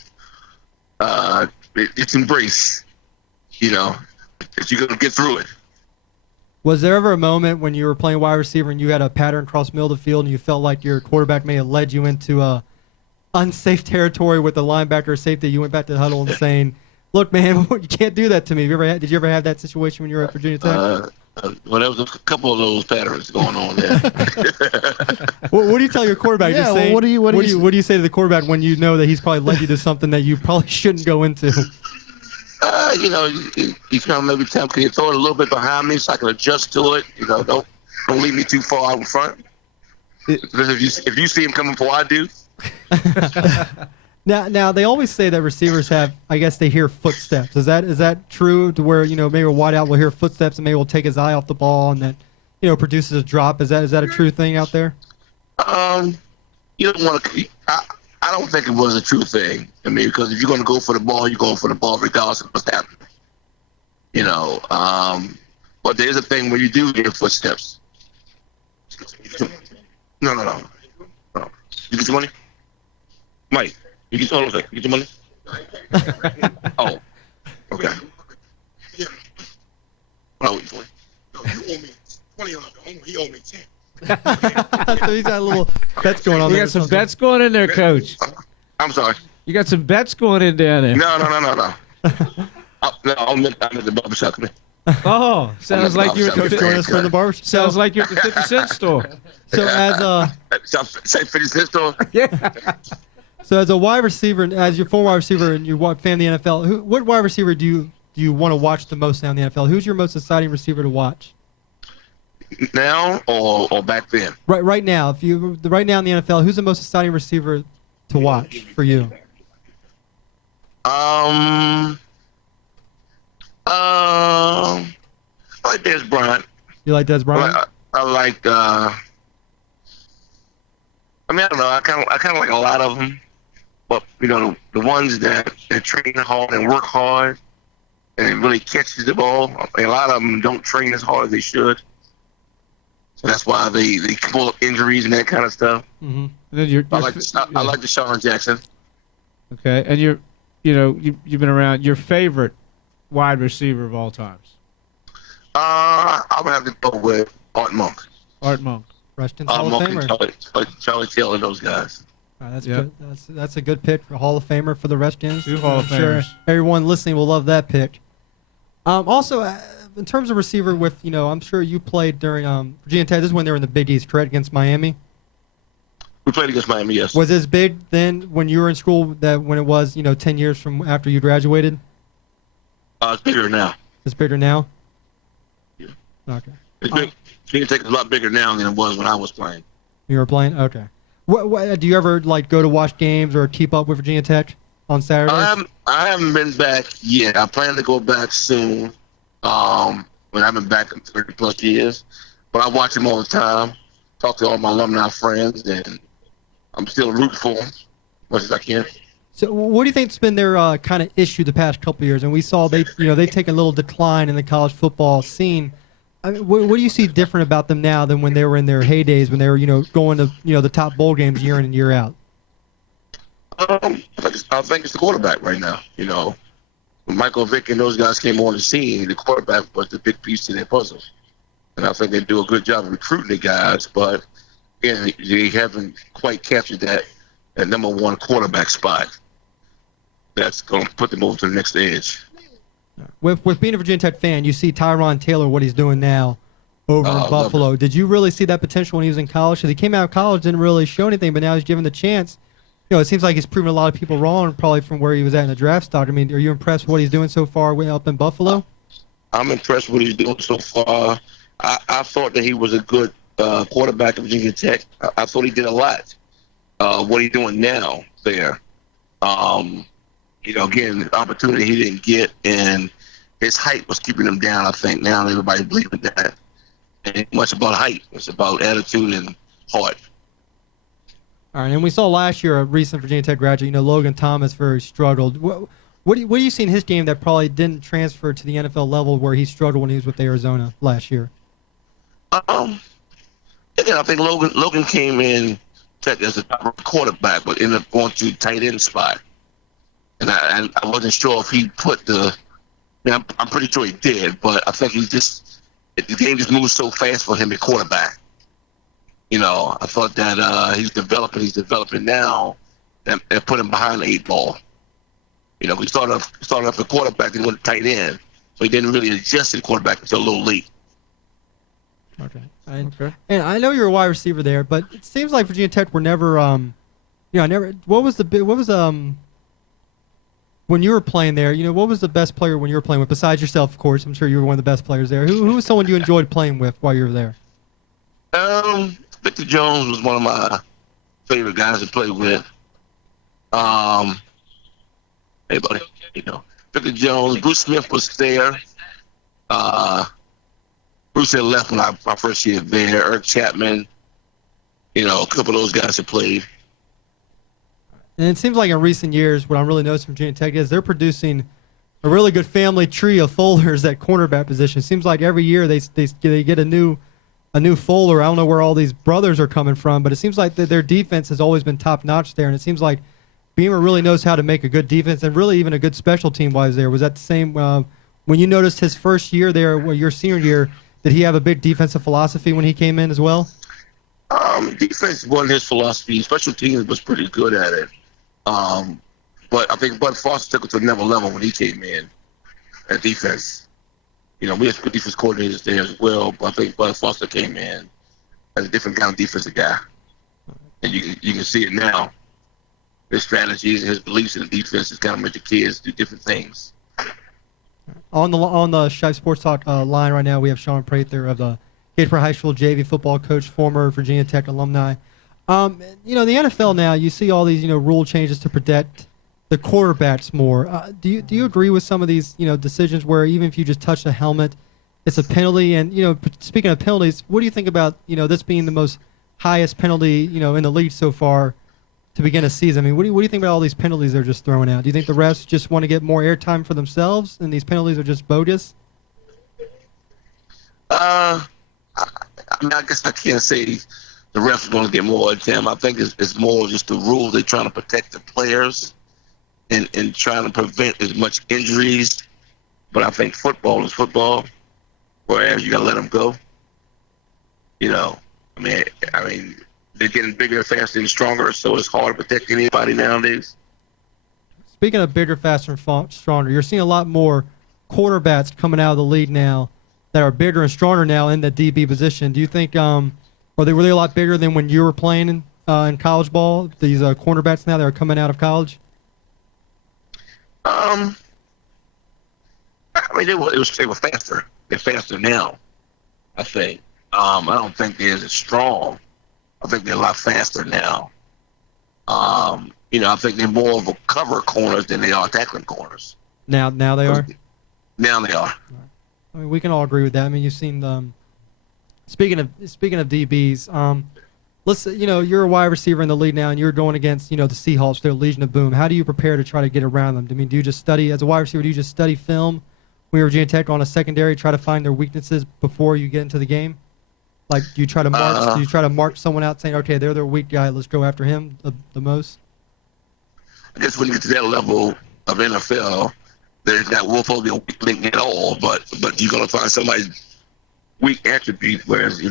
it's embrace. That you're going to get through it. Was there ever a moment when you were playing wide receiver and you had a pattern cross middle of the field and you felt like your quarterback may have led you into unsafe territory with the linebacker or safety? You went back to the huddle and saying, "Look, man, you can't do that to me." Did you ever have that situation when you were at Virginia Tech? Well, there was a couple of those patterns going on there. What do you tell your quarterback? Yeah, what do you say to the quarterback when you know that he's probably led you to something that you probably shouldn't go into? You kind of maybe tell him, can you throw it a little bit behind me so I can adjust to it? Don't leave me too far out in front. Because if you see him coming before I do. Now they always say that receivers have, I guess they hear footsteps. Is that true to where maybe a wideout will hear footsteps and maybe will take his eye off the ball and that produces a drop? Is that a true thing out there? You don't want to. I don't think it was a true thing. I mean, because if you're going to go for the ball, you're going for the ball regardless of what's happening. But there's a thing where you do hear footsteps. No. You get your money? Mike, you get your money? Oh, okay. Yeah. What are we doing? No, you owe me 20 on the home. He owed me 10. So he's got a little bets going on You there. got some bets going in there, Coach. I'm sorry. You got some bets going in down there. No. I'm at the barbershop. Come Oh, sounds like you're at Coach the join us from the barber. sounds like you're at the 50 Cent store. So as a Say 50 Cent store. so as a wide receiver, as your former wide receiver, and you're a fan of the NFL, what wide receiver do you want to watch the most now in the NFL? Who's your most exciting receiver to watch? Now or back then? Right now, right now in the NFL, who's the most exciting receiver to watch for you? I like Des Bryant. You like Des Bryant? I like. I mean, I don't know. I kind of like a lot of them, but the ones that train hard and work hard and really catches the ball. A lot of them don't train as hard as they should, so that's why they pull up injuries and that kind of stuff. Mm-hmm. Then I like Deshaun Jackson. Okay, and you've been around. Your favorite wide receiver of all times? I would have to go with Art Monk. Art Monk. Rushton's Hall of Famer. Charlie Taylor, those guys. That's good. That's a good pick for Hall of Famer for the Redskins. Two Hall of Famers. Famers. Everyone listening will love that pick. Also, in terms of receiver, I'm sure you played during Virginia Tech. This is when they were in the Big East, correct, against Miami. We played against Miami, yes. Was it as big then when you were in school that when it was 10 years from after you graduated? It's bigger now. It's bigger now. Yeah. Okay. It's big. Virginia Tech is a lot bigger now than it was when I was playing. You were playing? Okay. What do you ever go to watch games or keep up with Virginia Tech on Saturdays? I haven't been back yet. I plan to go back soon. When I've been back in 30+ years, but I watch them all the time. Talk to all my alumni friends, and I'm still rooting for them as much as I can. So, what do you think's been their kind of issue the past couple of years? And we saw they've taken a little decline in the college football scene. I mean, what do you see different about them now than when they were in their heydays, when they were going to the top bowl games year in and year out? I think it's the quarterback right now. When Michael Vick and those guys came on the scene, the quarterback was the big piece to their puzzle. And I think they do a good job of recruiting the guys, but again, they haven't quite captured that number one quarterback spot. That's going to put them over to the next edge. With being a Virginia Tech fan, you see Tyron Taylor, what he's doing now over in Buffalo. Did you really see that potential when he was in college? Because he came out of college, didn't really show anything, but now he's given the chance. It seems like he's proven a lot of people wrong, probably from where he was at in the draft stock. I mean, are you impressed with what he's doing so far way up in Buffalo? I'm impressed with what he's doing so far. I thought that he was a good quarterback at Virginia Tech. I thought he did a lot. What he's doing now there, again, the opportunity he didn't get, and his height was keeping him down. I think now everybody believing that. It ain't much about height. It's about attitude and heart. All right, and we saw last year a recent Virginia Tech graduate, Logan Thomas, very struggled. What do you see in his game that probably didn't transfer to the NFL level where he struggled when he was with Arizona last year? Again, I think Logan came in Tech as a top quarterback, but ended up going to the tight end spot. And I wasn't sure if he put I'm pretty sure he did, but I think the game just moves so fast for him at quarterback. I thought that he's developing now, and put him behind the 8 ball. We started off at quarterback and went to tight end, so he didn't really adjust to the quarterback until a little late. Okay. And I know you're a wide receiver there, but it seems like Virginia Tech were never, What was when you were playing there? What was the best player when you were playing with? Besides yourself, of course. I'm sure you were one of the best players there. Who was someone you enjoyed playing with while you were there? Victor Jones was one of my favorite guys to play with. Hey, buddy. Victor Jones, Bruce Smith was there. Bruce had left when my first year there. Eric Chapman, a couple of those guys that played. And it seems like in recent years, what I'm really noticing from Virginia Tech is they're producing a really good family tree of folders at cornerback position. It seems like every year they get a new folder. I don't know where all these brothers are coming from, but it seems like their defense has always been top notch there. And it seems like Beamer really knows how to make a good defense and really even a good special team wise there. Was that the same when you noticed his first year there, your senior year? Did he have a big defensive philosophy when he came in as well? Defense wasn't his philosophy. Special teams was pretty good at it. But I think Bud Foster took it to another level when he came in at defense. We had good defense coordinators there as well, but I think Bud Foster came in as a different kind of defensive guy. And you can see it now. His strategies and his beliefs in the defense is kind of make the kids do different things. On the Shipe Sports Talk line right now, we have Sean Prather of the Gatesboro High School JV football coach, former Virginia Tech alumni. The NFL now, you see all these rule changes to protect the quarterbacks more. Do you agree with some of these decisions where even if you just touch the helmet, it's a penalty? And speaking of penalties, what do you think about this being the most highest penalty in the league so far to begin a season? I mean, what do you think about all these penalties they're just throwing out? Do you think the refs just want to get more airtime for themselves and these penalties are just bogus? I guess I can't say the refs are going to get more airtime. I think it's more just the rule. They're trying to protect the players and trying to prevent as much injuries. But I think football is football, whereas you got to let them go. I mean, they're getting bigger, faster, and stronger, so it's hard to protect anybody nowadays. Speaking of bigger, faster, and stronger, you're seeing a lot more quarterbacks coming out of the league now that are bigger and stronger now in the DB position. Do you think were they a lot bigger than when you were playing in college ball? These cornerbacks now that are coming out of college. I mean, they were faster. They're faster now, I think. I don't think they're as strong. I think they're a lot faster now. I think they're more of a cover corners than they are tackling corners. Now they are? Now they are. I mean, we can all agree with that. I mean, you've seen them. Speaking of DBs, let's say, you're a wide receiver in the league now, and you're going against, the Seahawks, their Legion of Boom. How do you prepare to try to get around them? I mean, do you just study as a wide receiver? Do you just study film when you're Virginia Tech on a secondary, try to find their weaknesses before you get into the game? Like, do you try to mark? Do you try to mark someone out, saying, okay, they're their weak guy, let's go after him the most? I guess when you get to that level of NFL, that won't probably be a weak link at all. But you're gonna find somebody's weak attribute, whereas his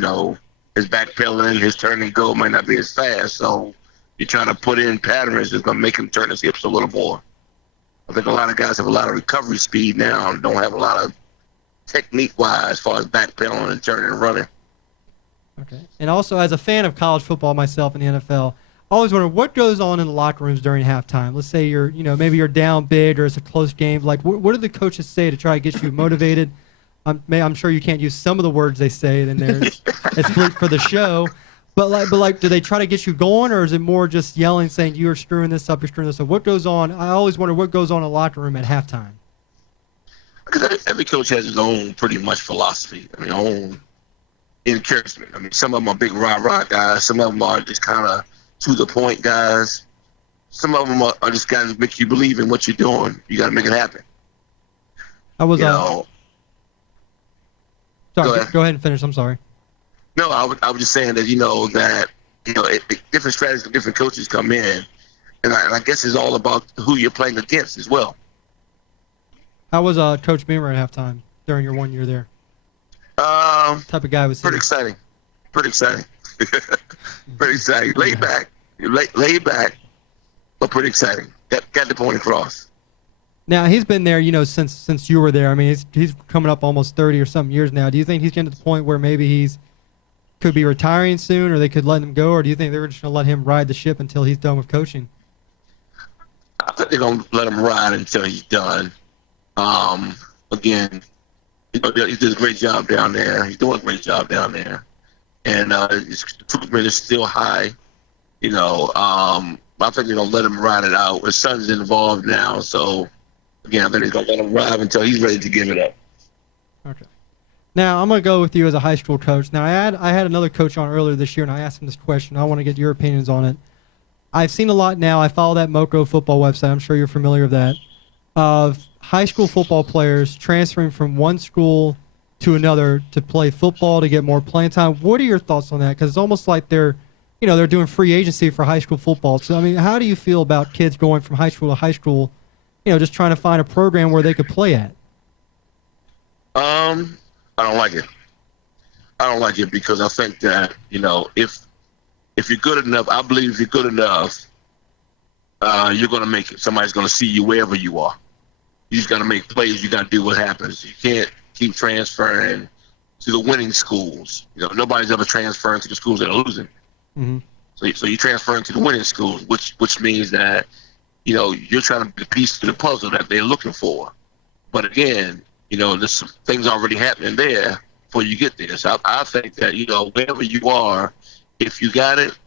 backpedaling, his turn and go might not be as fast. So you're trying to put in patterns that's gonna make him turn his hips a little more. I think a lot of guys have a lot of recovery speed now and don't have a lot of technique-wise as far as backpedaling and turning and running. Okay. And also, as a fan of college football myself in the NFL, I always wonder what goes on in the locker rooms during halftime. Let's say you're, maybe you're down big or it's a close game. Like, what do the coaches say to try to get you motivated? I'm sure you can't use some of the words they say, and it's bleak for the show. But like, do they try to get you going, or is it more just yelling, saying you're screwing this up, you're screwing this up? What goes on? I always wonder what goes on in the locker room at halftime. Because every coach has his own pretty much philosophy. I mean, own encouragement. I mean, some of them are big rah-rah guys. Some of them are just kind of to-the-point guys. Some of them are just guys that make you believe in what you're doing. You got to make it happen. I was, sorry, go ahead and finish. I'm sorry. No, I was just saying that, different strategies, different coaches come in. And I guess it's all about who you're playing against as well. How was Coach Beamer at halftime during your 1 year there? What type of guy was he? Pretty exciting. Pretty exciting. Laid back, but pretty exciting. Got the point across. Now, he's been there, since you were there. I mean, he's coming up almost 30 or something years now. Do you think he's getting to the point where maybe he's could be retiring soon, or they could let him go, or do you think they're just going to let him ride the ship until he's done with coaching? I think they're going to let him ride until he's done. Again, he did a great job down there. He's doing a great job down there. And his recruitment is still high, I think they're going to let him ride it out. His son's involved now, so, again, I think they're going to let him ride until he's ready to give it up. Okay. Now, I'm going to go with you as a high school coach. Now, I had another coach on earlier this year, and I asked him this question. I want to get your opinions on it. I've seen a lot now. I follow that Moco football website. I'm sure you're familiar with that. Of high school football players transferring from one school to another to play football to get more playing time. What are your thoughts on that? Because it's almost like they're doing free agency for high school football. So, I mean, how do you feel about kids going from high school to high school, just trying to find a program where they could play at? I don't like it. I don't like it because I think that, if you're good enough, I believe if you're good enough, you're going to make it. Somebody's going to see you wherever you are. You just got to make plays. You got to do what happens. You can't keep transferring to the winning schools. Nobody's ever transferring to the schools that are losing. Mm-hmm. So you're transferring to the winning schools, which means that you're trying to be the piece to the puzzle that they're looking for. But again, there's some things already happening there before you get there. So I think that wherever you are, if you got it,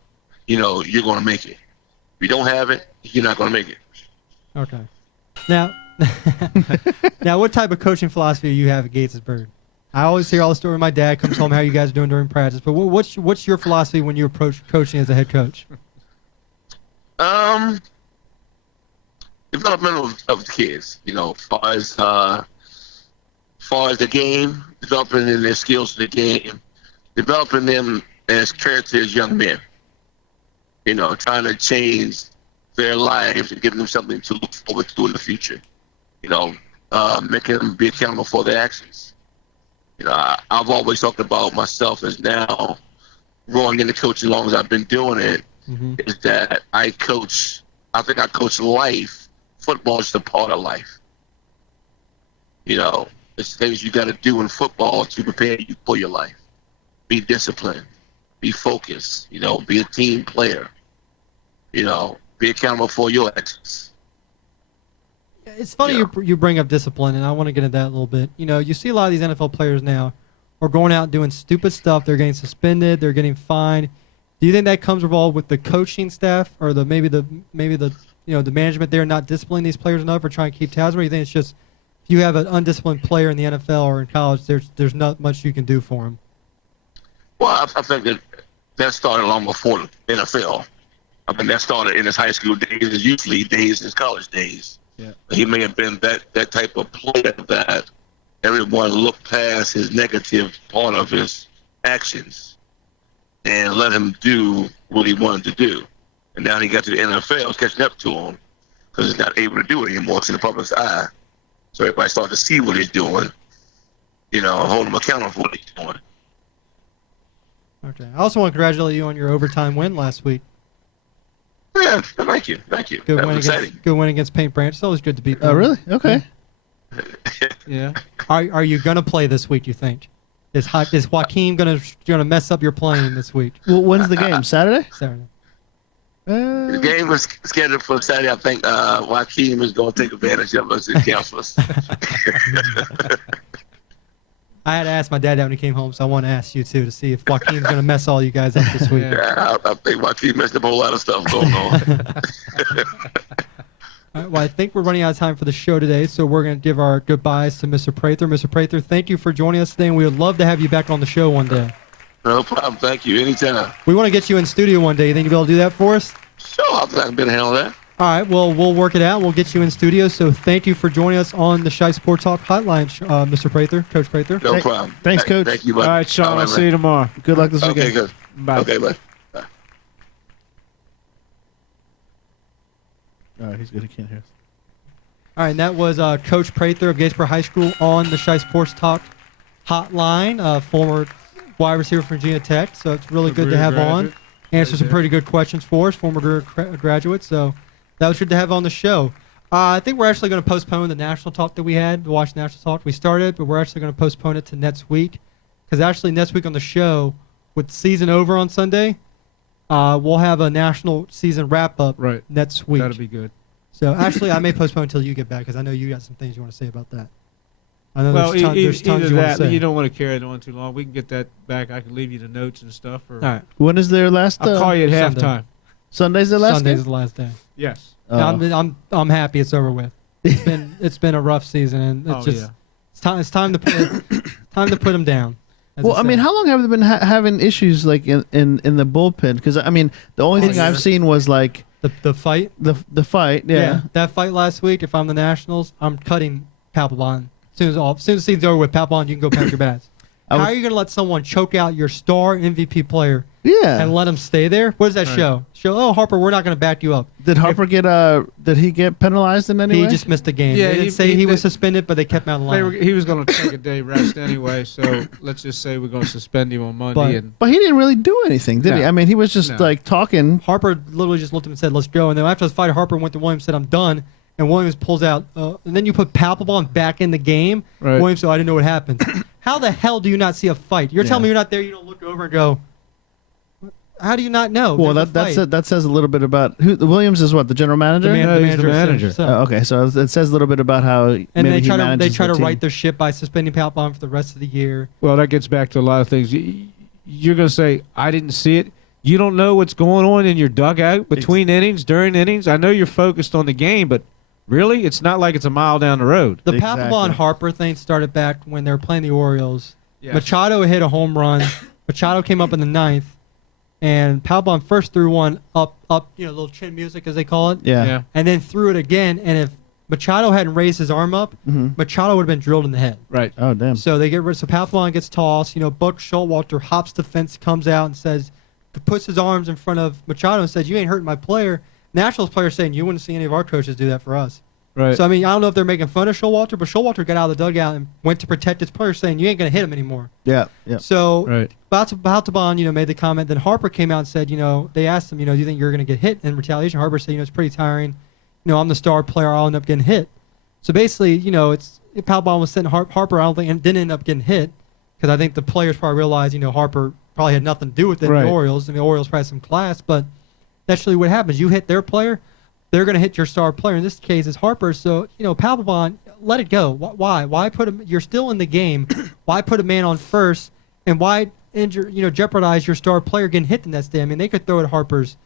you're going to make it. If you don't have it, you're not going to make it. Okay. Now, now, what type of coaching philosophy do you have at Gatesburg? I always hear all the story. My dad comes home, how you guys are doing during practice. But what's your philosophy when you approach coaching as a head coach? Development of the kids. As far as the game, developing in their skills in the game, developing them as characters, young men. Trying to change their lives and giving them something to look forward to in the future. Making them be accountable for their actions. I've always talked about myself as now growing into coaching as long as I've been doing it, is that I think I coach life. Football is a part of life. It's things you got to do in football to prepare you for your life. Be disciplined. Be focused. Be a team player. Be accountable for your actions. It's funny you bring up discipline, and I want to get into that a little bit. You see a lot of these NFL players now are going out doing stupid stuff. They're getting suspended. They're getting fined. Do you think that comes involved with the coaching staff or maybe the management there not disciplining these players enough or trying to keep tabs? Or do you think it's just if you have an undisciplined player in the NFL or in college, there's not much you can do for him? Well, I think that started long before the NFL. I mean, that started in his high school days, his youth league days, his college days. Yeah. He may have been that type of player that everyone looked past his negative part of his actions and let him do what he wanted to do. And now he got to the NFL, it's catching up to him because he's not able to do it anymore. It's in the public's eye. So everybody started to see what he's doing, hold him accountable for what he's doing. Okay. I also want to congratulate you on your overtime win last week. Yeah, thank you. Good win against Paint Branch. It's always good to beat them. Oh, really? Okay. Yeah. Are you gonna play this week? You think? Is Joaquin gonna mess up your playing this week? Well, when's the game? Saturday? Saturday. The game was scheduled for Saturday. I think Joaquin is going to take advantage of us as counselors. I had to ask my dad that when he came home, so I want to ask you too to see if Joaquin's going to mess all you guys up this week. Yeah, I think Joaquin messed up a whole lot of stuff going on. All right, well, I think we're running out of time for the show today, so we're going to give our goodbyes to Mr. Prather. Mr. Prather, thank you for joining us today, and we would love to have you back on the show one day. No problem. Thank you. Anytime. We want to get you in studio one day. You think you'll be able to do that for us? Sure. I think I can handle that. All right. Well, we'll work it out. We'll get you in studio. So thank you for joining us on the Shipe Sports Talk Hotline, Mr. Prather, Coach Prather. No problem. Thanks, Coach. Thank you, buddy. All right, Sean. I'll see you tomorrow. Good luck this Okay, weekend. good. Bye. Okay, bye. All right, he's good. He can't hear us. All right. And that was Coach Prather of Gatesboro High School on the Shipe Sports Talk Hotline, former wide receiver from Virginia Tech. So it's really good to have on. Answer some pretty good questions for us, former graduate. So that was good to have on the show. I think we're actually going to postpone the national talk that we had, the Washington National Talk. We started, but we're actually going to postpone it to next week. Because actually next week on the show, with the season over on Sunday, we'll have a national season wrap-up next week. That'll be good. So actually, I may postpone until you get back because I know you got some things you want to say about that. I know Well, there's tons you want to say. You don't want to carry it on too long. We can get that back. I can leave you the notes and stuff. Or All right. When is their last? I'll call you at Sunday. halftime. Sunday's the last Sunday's game? the last day. Yes. No, I'm happy it's over with. It's been a rough season, and it's time to put them down. Well, I mean, how long have they been having issues like in the bullpen? Because I mean, the only thing I've seen was like the fight. The fight, yeah. That fight last week. If I'm the Nationals, I'm cutting Papelbon. As soon as the season's over with Papelbon, you can go pack your bags. How are you going to let someone choke out your star MVP player? Yeah. And let him stay there? What does that show? Oh, Harper, we're not going to back you up. Did Harper did he get penalized in any way? He just missed a game. Yeah, they didn't say he was suspended, but they kept him out of line. He was going to take a day rest anyway, so let's just say we're going to suspend him on Monday. But he didn't really do anything, did he? I mean, he was just like talking. Harper literally just looked at him and said, "Let's go." And then after the fight, Harper went to Williams and said, "I'm done." and Williams pulls out, and then you put Papelbon back in the game. Right. Williams, I didn't know what happened. How the hell do you not see a fight? You're telling me you're not there, you don't look over and go, how do you not know? Well, that says a little bit about who. Williams is what, the general manager? He's the manager. Okay, so it says a little bit about how And maybe they try he manages they try the to team. right their ship by suspending Papelbon for the rest of the year. Well, that gets back to a lot of things. You're going to say, I didn't see it. You don't know what's going on in your dugout between innings, during innings. I know you're focused on the game, but really, it's not like it's a mile down the road. The Exactly. Papelbon-Harper thing started back when they were playing the Orioles. Yes. Machado hit a home run. Machado came up in the ninth, and Papelbon first threw one up, little chin music as they call it, Yeah. and then threw it again. And if Machado hadn't raised his arm up, Machado would have been drilled in the head. Right. Oh, damn. So they get rid. So Papelbon gets tossed. Buck Showalter hops the fence, comes out and says, puts his arms in front of Machado and says, "You ain't hurting my player." Nationals player saying, "You wouldn't see any of our coaches do that for us." Right. So I mean, I don't know if they're making fun of Showalter, but Showalter got out of the dugout and went to protect his player, saying, "You ain't gonna hit him anymore." Yeah. So Right. Baltabon, made the comment. Then Harper came out and said, they asked him, do you think you're gonna get hit in retaliation? Harper said, it's pretty tiring. I'm the star player. I'll end up getting hit. So basically, Papelbon was sitting Harper. I don't think and didn't end up getting hit because I think the players probably realized, Harper probably had nothing to do with it. Right. The Orioles. I mean, the Orioles probably had some class, but that's really what happens. You hit their player, they're going to hit your star player. In this case, it's Harper. So, Papelbon, let it go. Why? Why put him? You're still in the game. Why put a man on first? And why jeopardize your star player getting hit the next day? I mean, they could throw at Harper's,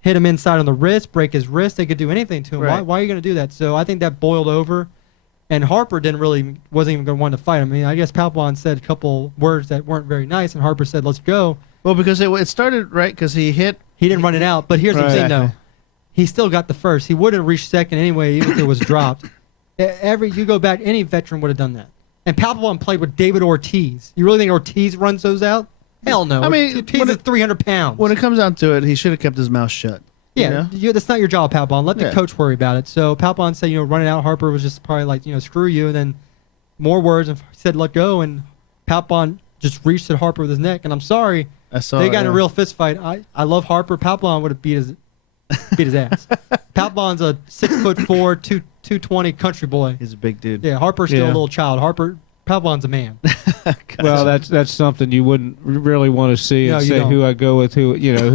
hit him inside on the wrist, break his wrist. They could do anything to him. Right. Why are you going to do that? So I think that boiled over. And Harper wasn't even going to want to fight him. I mean, I guess Papelbon said a couple words that weren't very nice, and Harper said, "Let's go." Well, because it started right because he hit. He didn't run it out, but here's the thing, though. He still got the first. He wouldn't have reached second anyway, even if it was dropped. You go back, any veteran would have done that. And Papelbon played with David Ortiz. You really think Ortiz runs those out? Hell no. I mean, Ortiz is 300 pounds. When it comes down to it, he should have kept his mouth shut. Yeah, that's not your job, Papelbon. Let the Yeah. coach worry about it. So Papelbon said, run it out. Harper was just probably like, screw you. And then more words and said, let go. And Papelbon just reached at Harper with his neck. And I'm sorry, they got in a real fist fight. I love Harper. Papelbon would have beat his ass. Papelbon's a 6'4", 220 country boy. He's a big dude. Yeah, Harper's still Yeah. a little child. Papelbon's a man. Well, that's something you wouldn't really want to see and No, you say don't. who I go with, who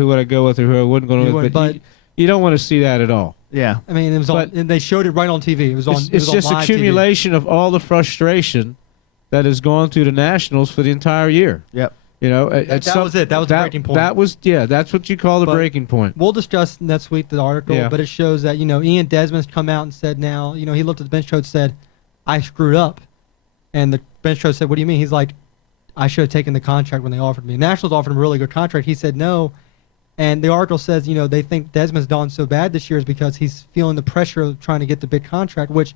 would I go with, or who I wouldn't go You with. wouldn't, But but- you don't want to see that at all. Yeah. I mean, it was on, But- and they showed it right on TV. It was on. It's, it was it's on just live accumulation of all the frustration that has gone through the Nationals for the entire year. Yep. That was it. That was the breaking point. That's what you call the But- breaking point. We'll discuss next week the article, Yeah. but it shows that Ian Desmond's come out and said now he looked at the bench coach and said, "I screwed up," and the bench coach said, "What do you mean?" He's like, "I should have taken the contract when they offered me." Nationals offered him a really good contract. He said no, and the article says they think Desmond's done so bad this year is because he's feeling the pressure of trying to get the big contract, which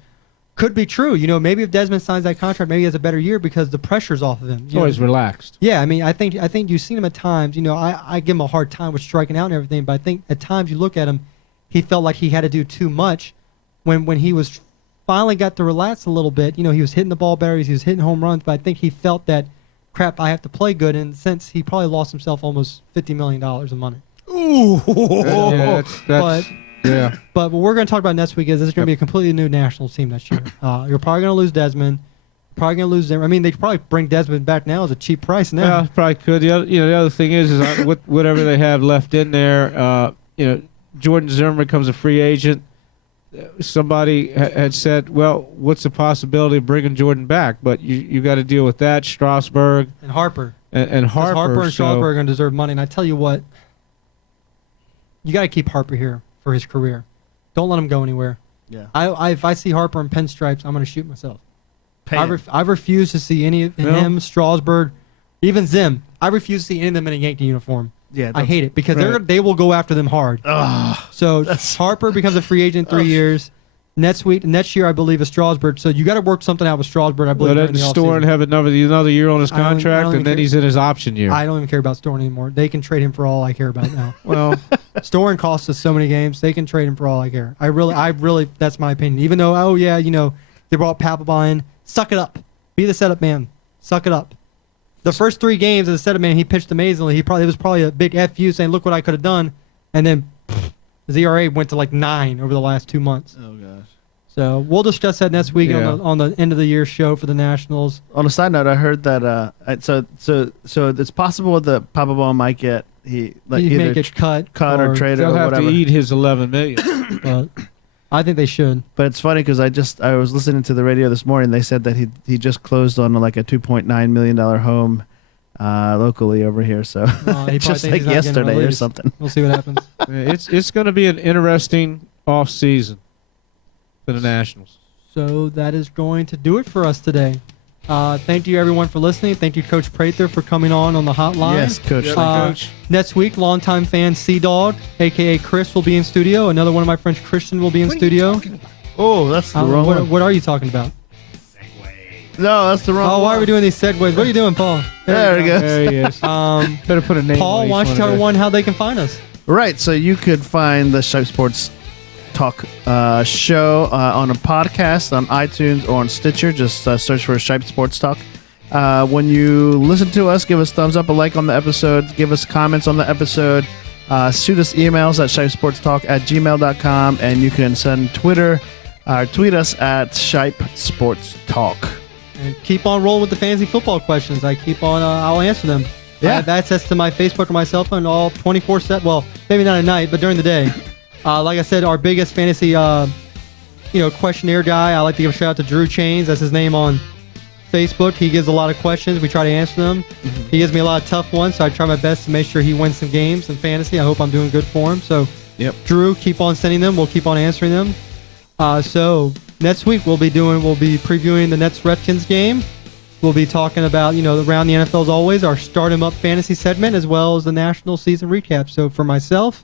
could be true. Maybe if Desmond signs that contract, maybe he has a better year because the pressure's off of him. He's always relaxed. Yeah, I mean, I think you've seen him at times. I give him a hard time with striking out and everything, but I think at times you look at him, he felt like he had to do too much. When he was finally got to relax a little bit, he was hitting the ball better, he was hitting home runs, but I think he felt that, crap, I have to play good, and since he probably lost himself almost $50 million in money. Yeah, that's yeah. But what we're going to talk about next week is this is going to be a completely new national team this year. You're probably going to lose Desmond. Probably going to lose them. I mean, they could probably bring Desmond back now as a cheap price now. Yeah, probably could. The other thing is whatever they have left in there. Jordan Zimmerman becomes a free agent. Somebody had said, "Well, what's the possibility of bringing Jordan back?" But you got to deal with that. Strasburg And Harper. and 'Cause Harper and so- Strasburg are going to deserve money. And I tell you what, you got to keep Harper here for his career. Don't let him go anywhere. Yeah. If I see Harper in pinstripes, I'm going to shoot myself. Pay I him. refuse to see any of him, Strasburg, even Zim. I refuse to see any of them in a Yankee uniform. Yeah. I hate it because Right. they will go after them hard. Ugh. So Harper becomes a free agent in 3 years. Next year, I believe, is Strasburg. So you got to work something out with Strasburg. I believe. Let during the Storen offseason. have another year on his I don't contract, even and then care. he's in his option year. I don't even care about Storen anymore. They can trade him for all I care about now. Well, Storen costs us so many games. They can trade him for all I care. I really, that's my opinion. Even though, they brought Papelbon in. Suck it up. Be the setup man. Suck it up. The first 3 games as a setup man, he pitched amazingly. It was probably a big FU saying, look what I could have done. And then his ERA went to like 9 over the last 2 months. Oh gosh. So we'll discuss that next week Yeah. on the end of the year show for the Nationals. On a side note, I heard that so it's possible that Papa Ball might get He either may get cut or traded They'll or have whatever. to eat his 11 million. But I think they should. But it's funny because I was listening to the radio this morning. They said that he just closed on like a $2.9 million home locally over here. So He probably just thinks like he's not getting yesterday or released. something. We'll see what happens. It's going to be an interesting off season for the Nationals. So that is going to do it for us today. Thank you, everyone, for listening. Thank you, Coach Prather, for coming on the hotline. Yes, Coach. Coach. Next week, longtime fan C-Dog, a.k.a. Chris, will be in studio. Another one of my friends, Christian, will be in studio. Oh, that's the wrong one. What are you talking about? No, that's the wrong one. Oh, why are we doing these segues? What are you doing, Paul? There we go. There he is. Better put a name Paul, on why each don't you tell of everyone how they can find us? Right, so you could find the Shipe Sports Talk show on a podcast on iTunes or on Stitcher. Just search for Shipe Sports Talk. When you listen to us, give us thumbs up, a like on the episode, give us comments on the episode, shoot us emails at shipesportstalk@gmail.com, and you can send tweet us at Shipe Sports Talk. And keep on rolling with the fantasy football questions. I'll answer them. Yeah. I have access to my Facebook or my cell phone all 24/7. Well, maybe not at night, but during the day. Like I said, our biggest fantasy, questionnaire guy. I like to give a shout out to Drew Chains. That's his name on Facebook. He gives a lot of questions. We try to answer them. Mm-hmm. He gives me a lot of tough ones, so I try my best to make sure he wins some games in fantasy. I hope I'm doing good for him. So, Yep. Drew, keep on sending them. We'll keep on answering them. So next week we'll be previewing the Nets-Redskins game. We'll be talking about, around the NFL as always, our Start 'em Up fantasy segment, as well as the national season recap. So for myself,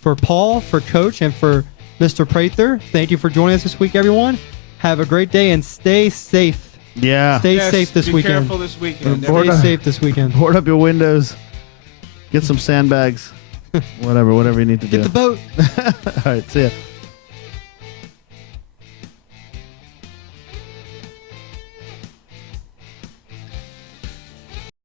for Paul, for Coach, and for Mr. Prather, thank you for joining us this week, everyone. Have a great day and stay safe. Yeah. Stay safe this be weekend. Careful this weekend. Stay safe this weekend. Board up your windows. Get some sandbags. whatever you need to do. Get the boat. All right, see ya.